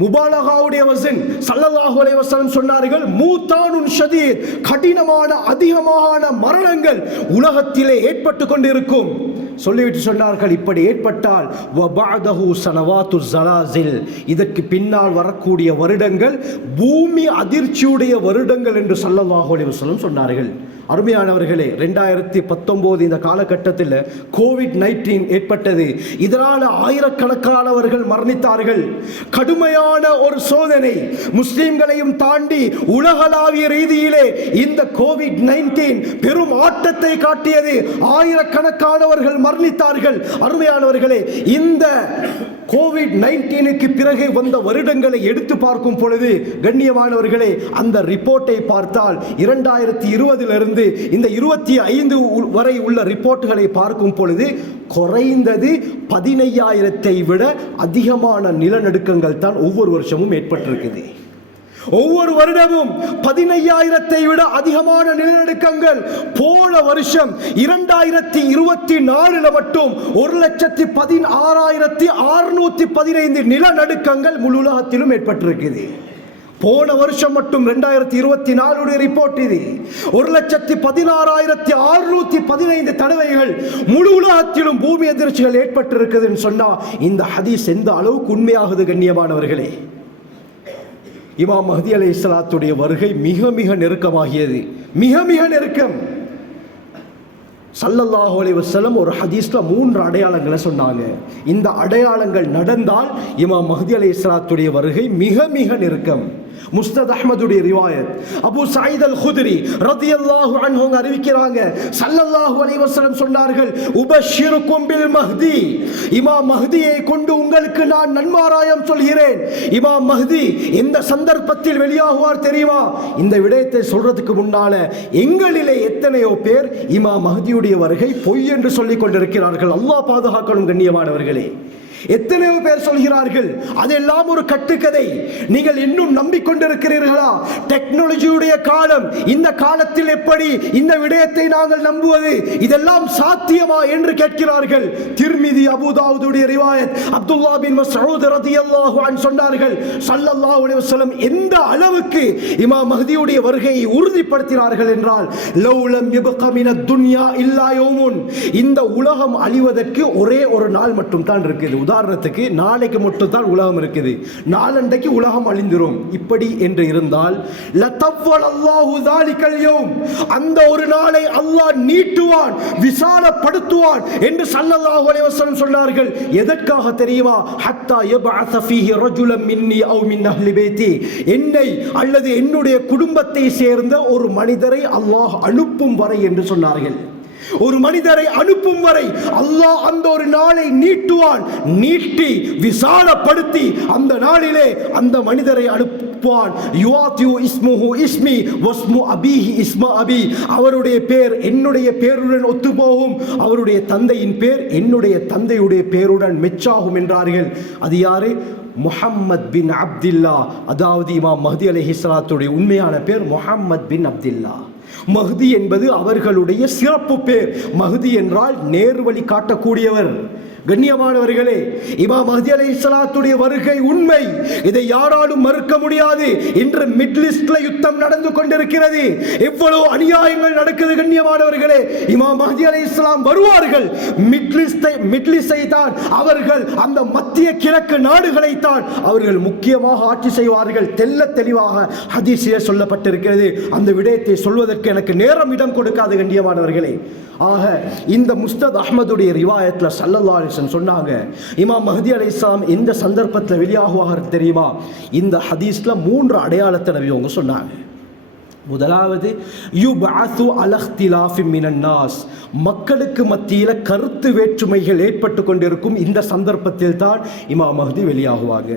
முபாலகாவுடைய வஸன், ஸல்லல்லாஹு அலைஹி வஸல்லம் சொன்னார்கள், மூதானுன் ஷதீத், கடினமான அதிகமான மரணங்கள் உலகத்திலே ஏற்பட்டு கொண்டிருக்கும். சொல்லிவிட்டு சொன்னார்கள், இப்படி ஏற்பட்டால் வபஅதஹு ஸனவாத்து ஸலாஸில், இதற்கு பின்னால் வரக்கூடிய வருடங்கள் பூமி அதிர்ச்சியுடைய வருடங்கள் என்று ஸல்லல்லாஹு அலைஹி வஸல்லம் சொன்னார்கள். அருமையானவர்களே, 2019 இந்த காலகட்டத்தில் கோவிட்-19 ஏற்பட்டது. இதனால் ஆயிரக்கணக்கானவர்கள் மரணித்தார்கள். கடுமையான ஒரு சோதனை, முஸ்லிம்களையும் தாண்டி உலகளாவிய ரீதியிலே இந்த கோவிட்-19 பெரும் ஆட்டத்தை காட்டியது. ஆயிரக்கணக்கானவர்கள் மரணித்தார்கள். அருமையானவர்களே, இந்த கோவிட்-19க்கு பிறகு வந்த வருடங்களை எடுத்து பார்க்கும் பொழுது கண்ணியமானவர்களே, அந்த ரிப்போர்ட்டை பார்த்தால் 2020 இந்த 25 வரை உள்ள ரிப்போர்ட்டுகளை பார்க்கும் பொழுது குறைந்தது 15,000 விட அதிகமான நிலநடுக்கங்கள் தான் ஒவ்வொரு வருஷமும் ஏற்பட்டிருக்குது. ஒவ்வொரு வருடமும் 15,000 விட அதிகமான நிலநடுக்கங்கள். போன வருஷம் 2024 மட்டும் 1,16,615 நிலநடுக்கங்கள் முழு உலகத்திலும் ஏற்பட்டிருக்குது. போன வருஷம் மட்டும் 2024 ரிப்போர்ட் இது. 1,16,615 தடவைகள் முழு உலகத்திலும் பூமி அதிர்ச்சிகள் ஏற்பட்டிருக்குதுன்னு சொன்னா இந்த ஹதீஸ் எந்த அளவுக்கு உண்மையாகுது? கண்ணியமானவர்களே, இமாம் மஹ்தி அலைஹிஸ்ஸலாத்துடைய வருகை மிக மிக நெருக்கமாகியது, மிக மிக நெருக்கம். ஸல்லல்லாஹு அலைஹி வஸல்லம் ஒரு ஹதீஸ்ல 3 அடையாளங்களை சொன்னாங்க. இந்த அடையாளங்கள் நடந்தால் இமாம் மஹ்தி அலைஹிஸ்ஸலாத்துடைய வருகை மிக மிக நெருக்கம். முஸ்னத் அஹ்மதுடைய ரிவாயத், அபூ சயீத் அல் குத்ரி ரலியல்லாஹு அன்ஹு அறிவிக்கிறாங்க, ஸல்லல்லாஹு அலைஹி வஸல்லம் சொன்னார்கள், உபஷ்ஷிருக்கும் பில் மஹ்தி, இமாம் மஹ்தியை கொண்டு உங்களுக்கு நான் நன்மாராயம் சொல்கிறேன். இமாம் மஹ்தி எந்த சந்தர்ப்பத்தில் வெளியாகுவார் தெரியுமா? இந்த விடயத்தை சொல்றதுக்கு முன்னால எங்களிலே எத்தனையோ பேர் இமாம் மஹ்தியுடைய வருகை பொய் என்று சொல்லிக் கொண்டிருக்கிறார்கள். அல்லாஹ் பாதுகாக்கணும் கண்ணியமானவர்களே. எத்தனையோ பேர் சொல்கிறார்கள் அதெல்லாம் ஒரு கட்டுக்கதை. நீங்கள் இன்னும் நம்பிக்கொண்டிருக்கிறீர்களா? டெக்னாலஜியுடைய காலம், இந்த காலத்தில் எப்படி இந்த விடயத்தை நாங்கள் நம்புவது? இதெல்லாம் சாத்தியமா என்று கேட்கிறார்கள். திர்மிதி, அபூ தாவூதுடைய ரிவாயத், அப்துல்லாஹ் பின் மஸ்ஊத் ரலியல்லாஹு அன்ஹு சொன்னார்கள், ஸல்லல்லாஹு அலைஹி வஸல்லம் எந்த அளவுக்கு இமாம் மஹ்தியுடைய வருகையை உறுதிப்படுத்தினார்கள் என்றால், லௌலம் யப்க மினத் துன்யா இல்லா யௌமுன், இந்த உலகம் அழிவதற்கு ஒரே ஒரு நாள் மட்டும் தான் இருக்குது. உதாரணத்துக்கு நாளைக்கு மட்டும் தான் உலகம் இருக்குது, நாளண்டைக்கு உலகம் அழிந்துரும். இப்படி என்று இருந்தால் லதவ்வலல்லாஹு ஸாலிகல் யௌம், அந்த ஒரு நாளை அல்லாஹ் நீட்டுவான், விசாலப்படுத்துவான் என்று ஸல்லல்லாஹு அலைஹி வஸல்லம் சொன்னார்கள். எதற்காக தெரியுமா? ஹத்தா யபஅஸ ஃபீஹி ரஜுலன் மின்னி அவ் மின் அஹ்லி பைத்தி, என்னை அல்லது என்னுடைய குடும்பத்தை சேர்ந்த ஒரு மனிதரை அல்லாஹ் அனுப்பும் வரை என்று சொன்னார்கள். ஒரு மனிதரை அனுப்பும் வரை அல்லாஹ் அந்த ஒரு நாளை நீட்டுவான், நீட்டி விசாலப்படுத்தி அந்த நாளிலே அந்த மனிதரை அனுப்புவான். யுவாத்தியு இஸ்முஹு இஸ்மி வஸ்மு அபீஹி இஸ்ம அபி, அவருடைய பேர் என்னுடைய பேருடன் ஒத்துப்போகும், அவருடைய தந்தையின் பேர் என்னுடைய தந்தையுடைய பேருடன் மெச்சாகும் என்றார்கள். அது யாரு? முஹம்மத் பின் அப்துல்லா, அதாவது இமாம் மஹ்தி அலைஹிஸ்ஸலாத்துடைய உண்மையான பேர் முஹம்மத் பின் அப்துல்லா. மஹ்தி என்பது அவர்களுடைய சிறப்பு பேர். மஹ்தி என்றால் நேர்வழி காட்டக்கூடியவர். கண்ணியமானவர்களே, இமாம் மஹ்தி அலைஹிஸ்ஸலாத்துடைய வருகை உண்மை, இதை யாராலும் மறுக்க முடியாது. இன்று மிடில் ஈஸ்ட்ல யுத்தம் நடந்து கொண்டிருக்கிறது, எவ்வளவு அநியாயங்கள் நடக்குது கண்ணியமானவர்களே. இமாம் மஹ்தி அலைஹிஸ்ஸலாம் வருவார்கள், மிடில் ஈஸ்டை தான் அவர்கள், அந்த மத்திய கிழக்கு நாடுகளை தான் அவர்கள் முக்கியமாக ஆட்சி செய்வார்கள். தெல்ல தெளிவாக ஹதீஸிலே சொல்லப்பட்டிருக்கிறது. அந்த விடயத்தை சொல்வதற்கு எனக்கு நேரம் இடம் கொடுக்காது கண்ணியமானவர்களே. ஆக இந்த முஸ்னத் அஹ்மதுடைய ரிவாயத்தில் ஸல்லல்லாஹு அலைஹி வஸல்லம் சொன்னாங்க, இமாம் மஹ்தி அலைஹிஸ்ஸலாம் எந்த சந்தர்ப்பத்தில் வெளியாகுவார் தெரியுமா? இந்த ஹதீஸ்ல 3 அடையாளத்தை நபி அவங்க சொன்னாங்க. முதலாவது, யுபஅஸு அலா இக்திலாஃபி மினன் நாஸ், மக்களுக்கு மத்தியில் கருத்து வேற்றுமைகள் ஏற்பட்டு கொண்டிருக்கும் இந்த சந்தர்ப்பத்தில் தான் இமாம் மஹ்தி வெளியாகுவாங்க.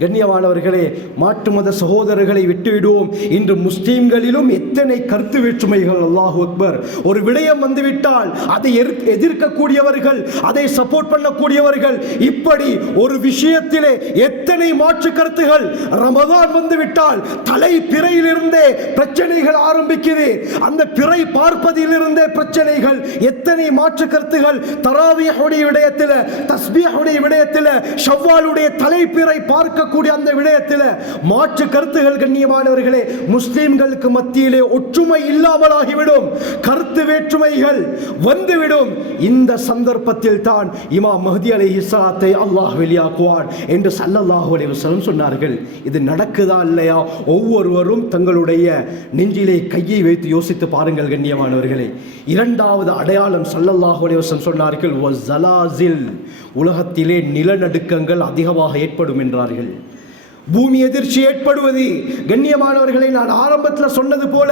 கண்ணியமானவர்களே, மாற்று மத சகோதரர்களை விட்டுவிடுவோம். இன்று முஸ்லீம்களிலும் எத்தனை கருத்து வேற்றுமைகள். அல்லாஹு அக்பர். ஒரு விடயம் வந்துவிட்டால் அதை எதிர்க்கக்கூடியவர்கள், அதை சப்போர்ட் பண்ணக்கூடியவர்கள், இப்படி ஒரு விஷயத்திலே எத்தனை மாற்று கருத்துகள். ரமதான் வந்துவிட்டால் தலை பிறையிலிருந்தே பிரச்சனைகள் ஆரம்பிக்குது. அந்த பிறை பார்ப்பதிலிருந்தே பிரச்சனைகள். எத்தனை மாற்று கருத்துகள். தராவீஹுடைய விடயத்தில், தஸ்பீஹுடைய விடயத்தில், ஷவ்வாலுடைய தலைப்பிறை பார்க்க அந்த விடயத்தில் மாற்று கருத்துகள். கண்ணியமானவர்களே, முஸ்லிம்களுக்கு மத்தியிலே ஒற்றுமை இல்லாமலாகிவிடும், கருத்து வேற்றுமைகள் வந்துவிடும். இந்த சந்தர்ப்பத்தில் தான் இமாம் மஹ்தி அலைஹிஸ்ஸலாத்தை அல்லாஹ் வெளியாக்குவான் என்று ஸல்லல்லாஹு அலைஹி வஸல்லம் சொன்னார்கள். இது நடக்குதா இல்லையா? ஒவ்வொருவரும் தங்களுடைய நெஞ்சிலே கையை வைத்து யோசித்து பாருங்கள் கண்ணியமானவர்களே. இரண்டாவது அடையாளம் ஸல்லல்லாஹு அலைஹி வஸல்லம் சொன்னார்கள், வஸலாசில், உலகத்திலே நிலநடுக்கங்கள் அதிகமாக ஏற்படும் என்றார்கள். பூமி எதிர்ச்சி ஏற்படுவது. கண்ணியமானவர்களை, நான் ஆரம்பத்தில் சொன்னது போல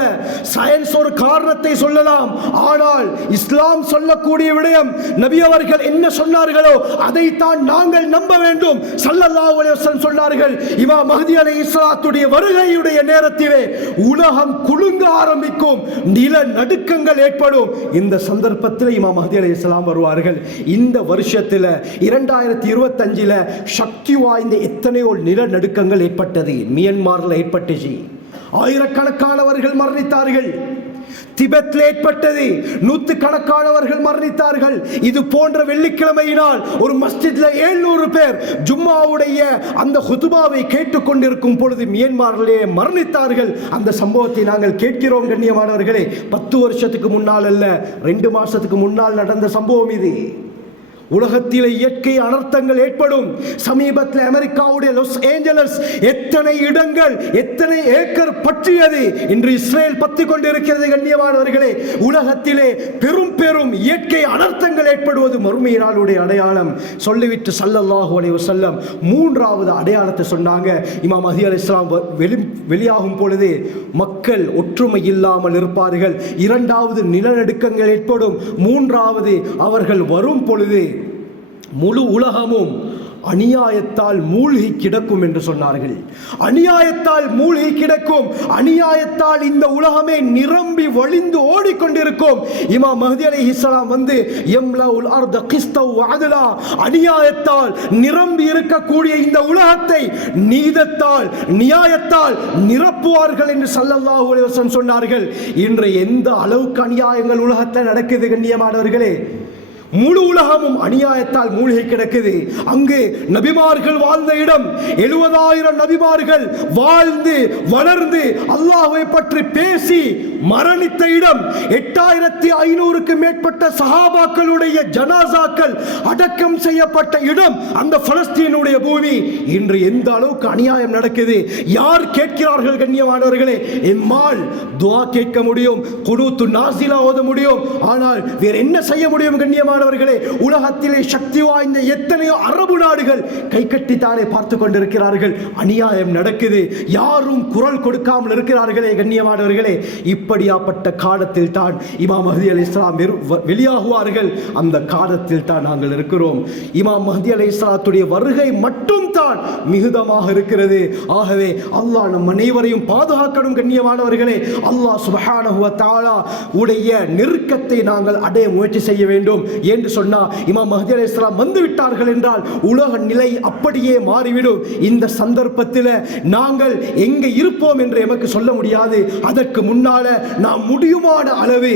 சயின்ஸ் ஒரு காரணத்தை சொல்லலாம், ஆனால் இஸ்லாம் சொல்லக்கூடிய விடயம், நபி அவர்கள் என்ன சொன்னார்களோ அதைத்தான் நாங்கள் நம்ப வேண்டும். ஸல்லல்லாஹு அலைஹி வஸல்லம் சொன்னார்கள், இமாம் மஹ்தி அலைஹிஸ்ஸலாத்துடைய வருகையுடைய நேரத்திலே உலகம் குலுங்க ஆரம்பிக்கும், நிலநடுக்கங்கள் ஏற்படும். இந்த சந்தர்ப்பத்தில் இமாம் மஹ்தி அலைஹிஸ்ஸலாம் வருவார்கள். இந்த வருஷத்தில் 2025 சக்தி வாய்ந்த எத்தனையோ நிலநடுக்கங்கள் ஏற்பட்டது. மியன்மாரில் ஏற்பட்டுச்சு, ஆயிரக்கணக்கானவர்கள் மரணித்தார்கள். திபெத்தில் ஏற்பட்டது, நூற்றுக்கணக்கானவர்கள் மரணித்தார்கள். இது போன்ற வெள்ளிக்கிழமையினால் ஒரு மஸ்ஜித்ல 700 பேர் ஜும்மாவுடைய அந்த ஹுதுபாவை கேட்டுக்கொண்டிருக்கும் பொழுது மியன்மாரிலே மரணித்தார்கள். அந்த சம்பவத்தை நாங்கள் கேட்கிறோம் கண்ணியமானவர்களே. 10 வருஷத்துக்கு முன்னால் அல்ல, 2 மாசத்துக்கு முன்னால் நடந்த சம்பவம் இது. உலகத்திலே இயற்கை அனர்த்தங்கள் ஏற்படும். சமீபத்தில் அமெரிக்காவுடைய லாஸ் ஏஞ்சலஸ் எத்தனை இடங்கள், எத்தனை ஏக்கர் பற்றியது. இன்று இஸ்ரேல் பற்றி கொண்டிருக்கிறது. கண்ணியமானவர்களே, உலகத்திலே பெரும் பெரும் இயற்கை அனர்த்தங்கள் ஏற்படுவது மறுமை நாளுடைய அடையாளம். சொல்லிவிட்டு ஸல்லல்லாஹு அலைஹி வஸல்லம் மூன்றாவது அடையாளத்தை சொன்னாங்க. இமாம் மஹ்தி அலைஹிஸ்ஸலாம் வெளியாகும் பொழுது மக்கள் ஒற்றுமை இல்லாமல் இருப்பார்கள். இரண்டாவது நிலநடுக்கங்கள் ஏற்படும். மூன்றாவது அவர்கள் வரும் பொழுது முழு உலகமும் அநியாயத்தால் மூழ்கி கிடக்கும் என்று சொன்னார்கள். அநியாயத்தால் மூழ்கி கிடக்கும். அநியாயத்தால் இந்த உலகமே நிரம்பி வழிந்து ஓடிக்கொண்டிருக்கும். இமாம் மஹ்தி அலைஹிஸ்ஸலாம் யம்லஉல் அர்த கிஸ்தவ் வஅதலா, அநியாயத்தால் நிரம்பி இருக்கக்கூடிய இந்த உலகத்தை நீதத்தால், நியாயத்தால் நிரப்புவார்கள் என்று ஸல்லல்லாஹு அலைஹி வஸல்லம் சொன்னார்கள். இன்று எந்த அளவுக்கு அநியாயங்கள் உலகத்தில் நடக்குது கண்ணியமானவர்களே. முழு உலகமும் அநியாயத்தால் மூழ்கி கிடக்குது. அங்கு நபிமார்கள் வாழ்ந்த இடம், 70,000 நபிமார்கள் வாழ்ந்து வளர்ந்து அல்லாஹ்வை பற்றி பேசி மரணித்த இடம், 8500க்கு மேற்பட்ட சஹாபாக்களுடைய ஜனாசாக்கள் அடக்கம் செய்யப்பட்ட இடம் அந்த பலஸ்தீனுடைய பூமி. இன்று எந்த அளவுக்கு அநியாயம் நடக்குது. யார் கேட்கிறார்கள் கண்ணியமானவர்களே? எம்மால் துஆ கேட்க முடியும், குனூத்து நாசிலா ஓத முடியும், ஆனால் வேற என்ன செய்ய முடியும் கண்ணியமான உலகத்திலே சக்தி வாய்ந்த எத்தனையோ அரபு நாடுகள் கை கட்டித்தானே பார்த்து கொண்டிருக்கிறார்கள். அநியாயம் நடக்குது, யாரும் குரல் கொடுக்காமல் இருக்கிறார்களே கண்ணியமானவர்களே. இப்படியாப்பட்ட காலத்தில் தான் இமாம் மஹ்தி அலைஹிஸ்ஸலாம் வெளியாகுவார்கள். அந்த காலத்தில் தான் நாங்கள் இருக்கிறோம். இமாம் மஹ்தி அலைஹிஸ்ஸலாத்துடைய வருகை மட்டும் தான் மிகுதமாக இருக்கிறது. ஆகவே அல்லாஹ் நம் அனைவரையும் பாதுகாக்கணும் கண்ணியமானவர்களே. அல்லாஹ் சுப்ஹானஹு வ தஆலா உடைய நெருக்கத்தை நாங்கள் அடைய முயற்சி செய்ய வேண்டும். என்று சொன்னா இமாம் மஹ்தி அலைஹிஸ்ஸலாம் வந்து விட்டார்கள் என்றால் உலக நிலை அப்படியே மாறிவிடும். இந்த சந்தர்ப்பத்தில் நாங்கள் எங்க இருப்போம் என்று எமக்கு சொல்ல முடியாது. அதற்கு முன்னால நாம் முடியுமான அளவு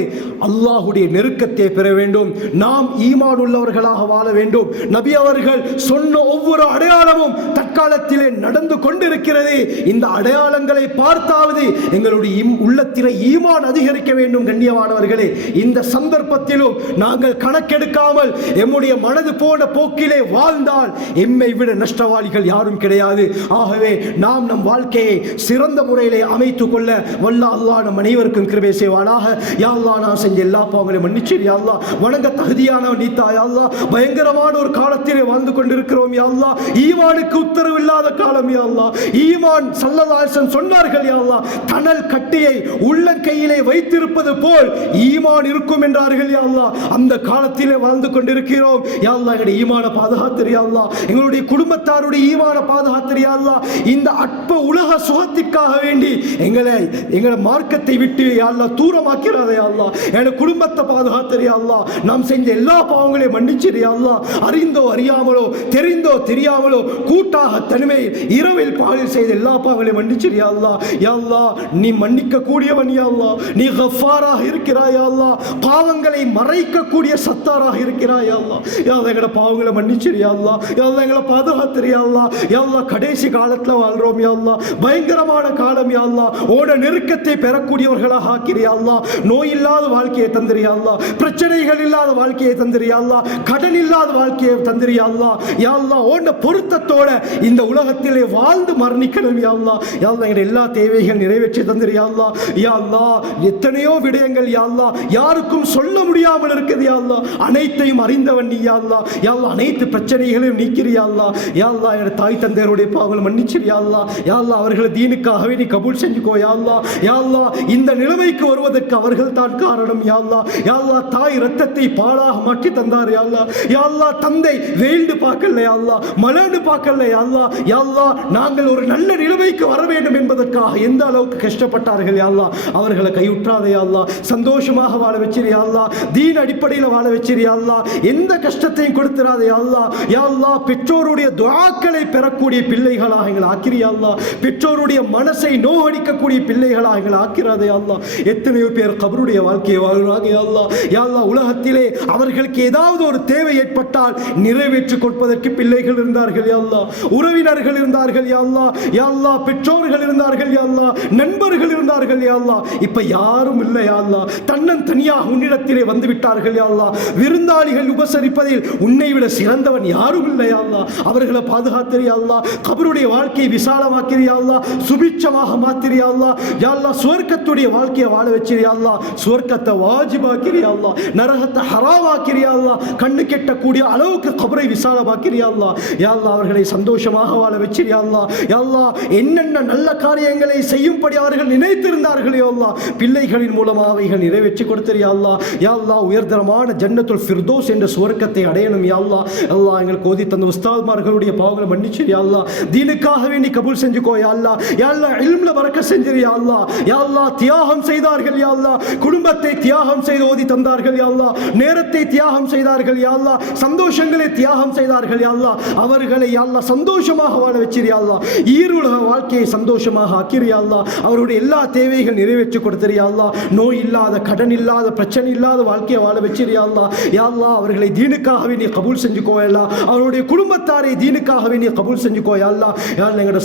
அல்லாஹ்வுடைய நெருக்கத்தை பெற வேண்டும். நாம் ஈமான் உள்ளவர்களாக வாழ வேண்டும். நபி அவர்கள் சொன்ன ஒவ்வொரு அடையாளமும் தற்காலத்திலே நடந்து கொண்டிருக்கிறது. இந்த அடையாளங்களை பார்த்தாவது எங்களுடைய உள்ளத்திலே ஈமான் அதிகரிக்க வேண்டும் கண்ணியமானவர்களே. இந்த சந்தர்ப்பத்திலும் நாங்கள் கணக்கெடுக்காமல் எம்முடைய மனது போன போக்கிலே வாழ்ந்தால் எம்மை விட நஷ்டவாளிகள் யாரும் கிடையாது. ஆகவே நாம் நம் வாழ்க்கையை சிறந்த முறையிலே அமைத்துக் கொள்ள வல்ல அல்லாஹ் நம் அனைவருக்கும் கிருபை செய்வானாக. யா அல்லாஹ், நான் செஞ்ச எல்லா பாவங்களையும் மன்னிச்சிரு யா அல்லாஹ். வணங்க தகுதியானவன் நீ தா யா அல்லாஹ். பயங்கரமான ஒரு காலத்திலே வாழ்ந்து கொண்டிருக்கிறோம் யா அல்லாஹ். ஈமானுக்கு உத்தரவு இல்லாத காலம் யா அல்லாஹ். ஈமான் ஸல்லல்லாஹு அலைஹி வஸல்லம் சொன்னார்கள் யா அல்லாஹ், தணல் கட்டியை உள்ளங்கையிலே வைத்திருப்பது போல் ஈமான் இருக்கும் என்றார்கள் யா அல்லாஹ். அந்த காலத்திலே வாழ்ந்து கொண்டிருக்கிறோம் யா அல்லாஹ். எங்களுடைய ஈமான பாதுகாத்து யா அல்லாஹ். எங்களுடைய குடும்பத்தாருடைய ஈமான பாதுகாத்து யா அல்லாஹ். இந்த அற்ப உலக சுகத்திற்காக வேண்டி எங்களை மார்க்கத்தை விட்டு யா அல்லாஹ் தூரமாக்கிறாதே யா அல்லாஹ். எங்களுடைய குடும்பத்தை பாதுகாத்து யா அல்லாஹ். நாம் செஞ்ச எல்லா பாவங்களையும் மன்னிச்சிரு யா அல்லாஹ். அறிந்தோ அறியாமலோ, தெரிந்தோ தெரியாமலோ, கூட்டாக தனிமையில் இரவில் பாலில் செய்த எல்லா பாவங்களையும் மன்னிச்சிரு யா அல்லாஹ். யா அல்லாஹ், நீ மன்னிக்க கூடியவன் யா அல்லாஹ். நீ கஃபாராக இருக்கிறாய் யா அல்லாஹ். பாவங்களை மறைக்கக்கூடிய சத்தாராக இருக்கிறாய் யா அல்லாஹ். யா அல்லாஹ், எங்களோட பாவங்களை மன்னிச்சிரு யா அல்லாஹ். யா அல்லாஹ், எங்களை பாதுகாத்து யா அல்லாஹ். யா அல்லாஹ், கடைசி காலத்துல வாழ்றோம் யா அல்லாஹ். பயங்கரமான காலம் யா அல்லாஹ். ஓட நெருக்கத்தை பெறக்கூடியவர்களாக ஆக்கிறியா அல்லாஹ். நோய் இல்லாத வாழ்க்கையை தந்திரியா அல்லாஹ். பிரச்சனைகள் இல்லாத வாழ்க்கையை தந்திரியா அல்லாஹ். கடன் இல்லாத வாழ்க்கையை தந்திரியா அல்லாஹ். யா அல்லாஹ், ஓட பொருத்தத்தோட இந்த உலகத்திலே வாழ்ந்து மரணிக்கணும் யா அல்லாஹ். யா அல்லாஹ், எங்களுடைய எல்லா தேவைகள் நிறைவேற்றி தந்திரியா அல்லாஹ். யா அல்லாஹ், எத்தனையோ விடயங்கள் யா அல்லாஹ் யாருக்கும் சொல்ல முடியாமல் இருக்குது யா அல்லாஹ். அனைத்தையும் அறிந்தவன் நீ யா அல்லாஹ். யா அல்லாஹ், அனைத்து பிரச்சனைகளையும் நீக்கிறியா அல்லாஹ். யா அல்லாஹ், என்னோட தாய் தந்தையருடைய பாவங்களை மன்னிச்சிரு யா அல்லாஹ். யா அல்லாஹ், அவர்களை தீனுக்காகவே நீ கபூல் செஞ்சுக்கோ யா அல்லாஹ். யா அல்லாஹ், இந்த நிலைமைக்கு வருவதற்கு அவர்கள் தான் காரணம் யா அல்லாஹ். யா அல்லாஹ், தாய் ரத்தத்தை பாலாக மாற்றி தந்தார் யா அல்லாஹ். யா அல்லாஹ், தந்தை வேண்டு பார்க்கல யா அல்லாஹ், மலர்ந்து பார்க்கல யா அல்லாஹ். யா அல்லாஹ், நாங்கள் ஒரு நல்ல நிலைமைக்கு வர வேண்டும் என்பதற்காக எந்த அளவுக்கு கஷ்டப்பட்டார்கள் யா அல்லாஹ். அவர்களை கையுற்றாதே யா அல்லாஹ். சந்தோஷமாக வாழ வச்சிரு யா அல்லாஹ். தீன் அடிப்படையில் வாழ வச்சிரு யா அல்லாஹ். எந்த கஷ்டத்தையும் கொடுத்துறாதே யா அல்லாஹ். யா அல்லாஹ், பெற்றோருடைய துஆக்களை பெறக்கூடிய பிள்ளைகளாக எங்களை ஆக்கிறியா அல்லாஹ். பெற்றோருடைய மனசை நோகடிக்கக்கூடிய பிள்ளைகளாக எங்களை ஆக்கிறாதே யா அல்லாஹ். எத்தனையோ பேர் கபருடைய வாழ்க்கையை வாழ்றாங்க யா அல்லாஹ். யா அல்லாஹ், உலகத்திலே அவர்களுக்கு ஏதாவது ஒரு தேவை ஏற்பட்டால் நிறைவேற்றிக் கொடுப்பதற்கு பிள்ளைகள் இருந்தார்கள் யா அல்லாஹ். உறவினர்கள் இருந்தார்கள் யா அல்லாஹ். யா அல்லாஹ், பெற்றோர்கள் இருந்தார்கள் யா அல்லாஹ். நண்பர்கள் இருந்தார்கள் யா அல்லாஹ். இப்ப யாரும் இல்லை யா அல்லாஹ். தன்னன் தனியாக உன்னிடத்திலே வந்து விட்டார்கள் யா அல்லாஹ். விருந்தாளிகள் உபசரிப்பதில் உன்னை விட சிறந்தவன் யாரும் இல்லை யா அல்லாஹ். அவர்களை பாதுகாத்திரியா அல்லாஹ். கபருடைய வாழ்க்கையை விசாலமாக்கிறியா அல்லாஹ், சுபிட்சமாக மாத்திரியா அல்லாஹ். யா அல்லாஹ் சுவர்க்கத்துடைய வாழ்க்கையை வாழ வச்சிரியா அல்லாஹ், சுவர்க்கத்தை வாஜிபாக்கிறியா அல்லாஹ், நரகத்தை ஹராமாக்கிறியா அல்லாஹ், கண்ணு கெட்டக்கூடிய அளவுக்கு கபரை விசாலமாக்கிறியா அல்லாஹ். யா அல்லாஹ் அவர்களை சந்தோஷமாக வாழ வச்சிரியா அல்லாஹ். யா அல்லாஹ் என்னென்ன நல்ல காரியங்களை செய்யும்படி அவர்கள் நினைத்திருந்தார்கள் யா அல்லாஹ், பிள்ளைகளின் மூலமாக அவைகள் நிறைவேற்றி கொடுத்திரியா அல்லாஹ். யா அல்லாஹ் உயர்தரமான ஜன்னத்துல் ஃபிர்தௌஸ் என்ற சுவர்க்கத்தை அடையணும் யா அல்லாஹ். அல்லாஹ் எங்களுக்கு ஓதி தந்த உஸ்தாத்மார்களுடைய பாவங்களை மன்னிச்சு யா அல்லாஹ், தீனுக்காக வேண்டி கபூல் செஞ்சுக்கோ யா அல்லாஹ். யா அல்லாஹ் இல்ம்ல பரக்கத் செஞ்சிரு யா அல்லாஹ். யா அல்லாஹ் தியாகம் செய்தார்கள் யா அல்லாஹ், குடும்பத்தை தியாகம் செய்து ஓதி தந்தார்கள் யா அல்லாஹ், நேரத்தை தியாகம் செய்தார்கள் யா அல்லாஹ், சந்தோஷங்களை தியாகம் செய்தார்கள் யா அல்லாஹ். அவர்களை யா அல்லாஹ் சந்தோஷமாக வாழ வச்சிரு யா அல்லாஹ், ஈருலக வாழ்க்கையை சந்தோஷமாக ஆக்கிரு யா அல்லாஹ். அவருடைய எல்லா தேவைகள் நிறைவேற்றி கொடுத்திரு யா அல்லாஹ். நோய் இல்லாத, கடன் இல்லாத, பிரச்சனை இல்லாத வாழ்க்கையை வாழ வச்சிரு யா அல்லாஹ். யா அல்லாஹ் அவர்களை தீனுக்காகவே நீ கபூல் செஞ்சுக்கோ யா அல்லாஹ், அவருடைய குடும்பத்தாரை தீனுக்காகவே நீ கபூல் செஞ்சுக்கோ யா அல்லாஹ். யா அல்லாஹ் எங்களுடைய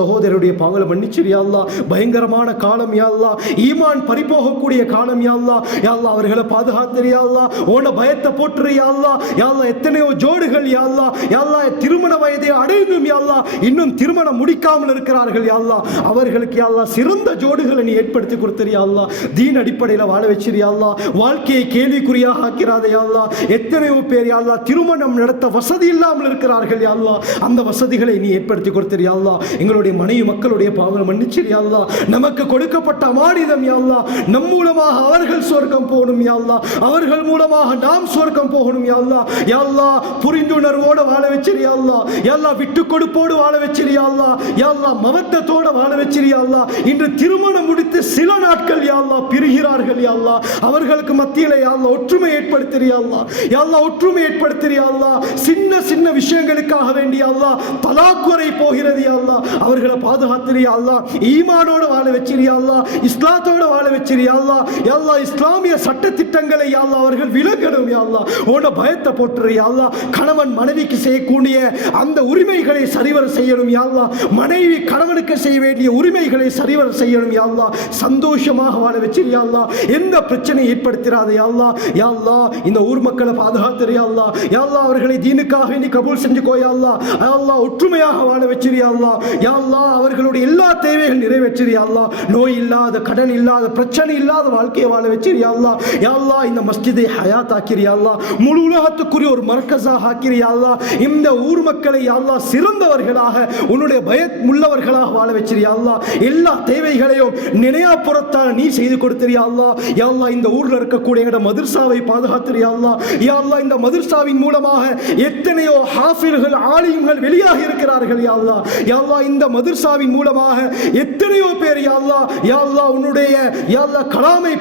சகோதரருடைய பாவங்களை மன்னிச்சிரு யா அல்லாஹ். பயங்கரமான காலம் யா அல்லாஹ், ஈமான் பறிபோகக்கூடிய காலம் யா அல்லாஹ். யா அல்லாஹ் அவர்களை பாதுகாத்திரு யா அல்லாஹ், உன்னை பயத்தை போட்டுரு யா அல்லாஹ். யா அல்லாஹ் எத்தனையோ ஜோடுகள் யா அல்லாஹ், யா அல்லாஹ் திருமண வயதை அடைந்தும் யா அல்லாஹ் இன்னும் திருமணம் முடிக்காமல் இருக்கிறார்கள் யா அல்லாஹ். அவர்களுக்கு யா அல்லாஹ் சிறந்த ஜோடுகளை நீ ஏற்படுத்தி கொடுத்திரு யா அல்லாஹ், தீன் அடிப்படையில் வாழ வச்சிரு யா அல்லாஹ். வாழ்க்கையை கேள்விக்குறியாக ஆக்கிறாதே யா அல்லாஹ். எத்தனையோ பேர் யா அல்லாஹ் திருமணம் நடத்த வசதி இல்லாமல் இருக்கிறார்கள் யா அல்லாஹ், அந்த வசதிகளை நீ ஏற்படுத்தி கொடுத்திரு யா அல்லாஹ். எங்களுடைய மனைவி மக்களுடைய பாவங்களை மன்னிச்சிரு யா அல்லாஹ். நமக்கு கொடுக்கப்பட்ட அமானிதம் யா அல்லாஹ், நம் மூலமாக அவர்கள் சொர்க்கம் போகணும் யா அல்லாஹ், அவர்கள் மூலமாக நாம் சொர்க்கம் போகணும் யா அல்லாஹ். யா அல்லாஹ் புரிந்துணர்வோடு வாழ வச்சிரு யா அல்லாஹ். யா அல்லாஹ் விட்டு கொடுப்போடு வாழ வச்சிரு யா அல்லாஹ். யா அல்லாஹ் மவத்தத்தோடு வாழ வச்சிரு யா அல்லாஹ். இன்று திருமணம் முடித்து சில நாட்கள் யா அல்லாஹ் பிரிகிறார்கள் யா அல்லாஹ், அவர்களுக்கு மத்தியிலே யா அல்லாஹ் ஒற்றுமை ஏற்படுத்திரு யா அல்லாஹ். யா அல்லாஹ் ஒற்றுமை ஏற்படுத்திரு யா அல்லாஹ். சின்ன சின்ன விஷயங்களுக்காக வேண்டி யா அல்லாஹ் தலாக் வரை போகிறது யா அல்லாஹ், அவர்களை பாதுகாத்திரு யா அல்லாஹ். ஈமானோடு வாழ வச்சிரு யா அல்லாஹ், இஸ்லாத்தோடு வாழ வச்சிரு யா அல்லாஹ். யா அல்லாஹ் இஸ்லாமிய சட்ட திட்டங்களை யா அல்லாஹ் அவர்கள் விலகணும் யா அல்லாஹ், உன்னை பயத்தை போட்டுரு யா அல்லாஹ். கணவன் மனைவிக்கு செய்யக்கூடிய அந்த உரிமைகளை சரிவர செய்யணும் யா அல்லாஹ், மனைவி கணவனுக்கு செய்ய வேண்டிய உரிமைகளை சரிவர செய்யணும் யா அல்லாஹ். சந்தோஷமாக வாழ வச்சிரு யா அல்லாஹ், எந்த பிரச்சனை ஏற்படுத்திராத யா அல்லாஹ். யா அல்லாஹ் இந்த ஊர் மக்களை பாதுகாத்திரு யா அல்லாஹ். யா அல்லாஹ் அவர்களை தீனுக்காக நீ கபூல் செஞ்சுக்கோ யா அல்லாஹ். யா அல்லாஹ் ஒற்றுமையாக வாழ வச்சிரு யா அல்லாஹ். யா அல்லாஹ் அவர்களுடைய எல்லா தேவைகள் நிறைவேற்றிரு யா அல்லாஹ். நோய் இல்லாத, கடன் இல்லாத, பிரச்சனை இல்லாத வாழ்க்கையை வாழ வச்சிரு யா அல்லாஹ். யா அல்லாஹ் இந்த மஸ்ஜிதை ஹயாத் ஆக்கிரு யா அல்லாஹ், முழு உலகத்துக்குரிய ஒரு மர்கஸாக ஆக்கிரு யா அல்லாஹ். இந்த ஊர் மக்களை யா அல்லாஹ் சிறந்தவர்களாக, உன்னுடைய பயத் உள்ளவர்களாக வாழ வச்சிரு யா அல்லாஹ். எல்லா தேவைகளையும் நினையாப்புறத்தால் நீ செய்து கொடுத்திரு யா அல்லாஹ். யா அல்லாஹ் இந்த ஊர்ல இருக்கக்கூடிய எங்கட மதர்சாவை பாதுகாத்திரு யா அல்லாஹ். யா அல்லாஹ் இந்த மதர்சாவின் மூலமாக எத்தனையோ ஹாஃபில்கள், ஆலிம்கள் வெளியாக இருக்கிறார்கள் யா அல்லாஹ். யா அல்லாஹ் இந்த மதர்சாவின் மூலமாக எத்தனையோ பேர் யா அல்லாஹ், யா அல்லாஹ் உன்னுடைய யா அல்லாஹ் கலாமை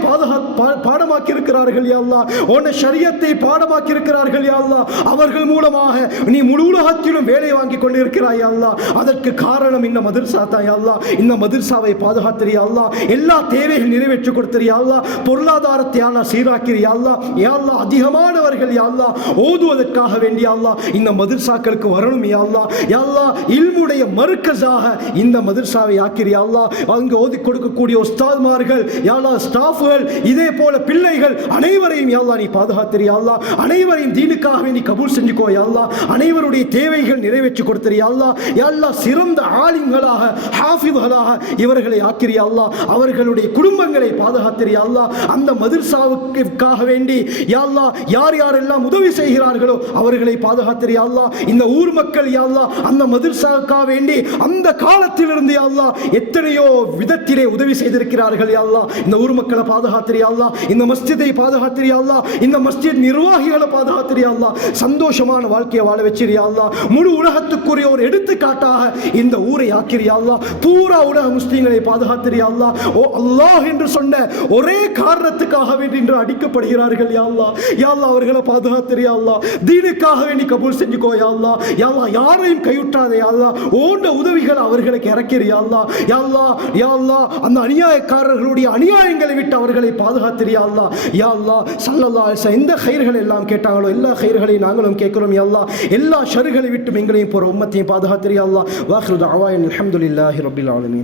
பாடமாக்கி இருக்கிறார்கள் யா அல்லாஹ், உன்னுடைய ஷரியத்தை பாடமாக்கி இருக்கிறார்கள் யா அல்லாஹ். அவர்கள் மூலமாக நீ முழு உலகத்திலும் வேலை வாங்கி கொண்டு இருக்கிறாய் யா அல்லாஹ். அதற்கு காரணம் இந்த மதர்சா தான் யா அல்லாஹ். இந்த மதர்சாவை பாதுகாத்திரு யா அல்லாஹ், எல்லா தேவைகள் நிறைவேற்றி கொடுத்திரு யா அல்லாஹ். பொருளாதாரத்தை யா அல்லாஹ் சீராக்கிரு யா அல்லாஹ். யா அல்லாஹ் அதிகமானவர்கள் யா அல்லாஹ் ஓதுவதற்காக வேண்டிய அல்லாஹ் இந்த மதர்சாக்களுக்கு வரணும் யா அல்லாஹ். யா அல்லாஹ் இல்முடைய மர்கஸாக இந்த மதர்சாவை ஆக்கிரு யா அல்லாஹ். அங்கு ஓதி கொடுக்கக்கூடிய உஸ்தாத்மார்கள் யா அல்லாஹ், ஸ்டாஃப்கள், இதே போல பிள்ளைகள் அனைவரையும் யா அல்லாஹ் நீ பாதுகாத்திரு யா அல்லாஹ். அனைவரையும் தீனுக்காக நீ கபூல் செஞ்சுக்கோ யா அல்லாஹ். அனைவருடைய தேவைகள் நிறைவேற்றி கொடுத்திரு யா அல்லாஹ். யா அல்லாஹ் சிறந்த ஆலிம்களாக, ஹாஃபித்களாக இவர்களை ஆக்கிரு யா அல்லாஹ். அவர்களுடைய குடும்பங்களை பாதுகாத்திரு யா அல்லாஹ். அந்த மதர்சாவுக்காக வேண்டி யா அல்லாஹ் யார் யாரெல்லாம் உதவி செய்கிறார்களோ அவர்களை பாதுகாத்திரு யா அல்லாஹ். இந்த ஊர் மக்கள் யா அல்லாஹ் அந்த மதர்சாவுக்காக வேண்டி அந்த காலத்திலிருந்து யா அல்லாஹ் எத்தனையோ விதத்திலே உதவி செய்திருக்கிறார்கள் யா அல்லாஹ். இந்த ஊர் மக்களை பாதுகாத்திரு யா அல்லாஹ். இந்த மஸ்ஜிதை பாதுகாத்திரு யா அல்லாஹ். இந்த மஸ்ஜித் நிர்வாகிகளை பாதுகாத்திரு யா அல்லாஹ். சந்தோஷமான வாழ்க்கையை வாழ வச்சிரு யா அல்லாஹ். முழு உலகத்துக்குரிய ஒரு எடுத்துக்காட்டாக இந்த ஊரை ஆக்கிரு யா அல்லாஹ். பூரா உலக முஸ்லிம்களை பாதுகாத்திரு யா அல்லாஹ். ஓ அல்லாஹ் என்று சொன்ன ஒரே காரணத்துக்காக வேண்டி இன்று அடிக்கப்படுகிறார்கள் யா அல்லாஹ். யா அல்லாஹ் அவர்களை பாதுகாத்திரு யா அல்லாஹ். தீனுக்காக வேண்டி கபூல் செஞ்சுக்கோ யா அல்லாஹ். யா அல்லாஹ் யாரையும் கைவிட்டாதே யா அல்லாஹ். ஓண்ட உதவிகள் அவர்களுக்கு இறக்கிரு யா அல்லாஹ். யா அல்லாஹ், யா அல்லாஹ் அந்த அநியாயக்காரர்களுடைய அநியாயங்களை விட்டு அவர்களை பாதுகாத்திரு யா அல்லாஹ். யா அல்லாஹ் ஸல்லல்லாஹு அலைஹி வஸல்லம் எந்த கைர்கள் எல்லாம் கேட்டாங்களோ எல்லா கைர்களையும் நாங்களும் கேட்கிறோம் யா அல்லாஹ். எல்லா ஷர்களை விட்டு எங்களையும் போற உம்மத்தையும் பாதுகாத்திரு யா அல்லாஹ். வாஹிரு தஅவானா அல்ஹம்துலில்லாஹி ரப்பில் ஆலமீன்.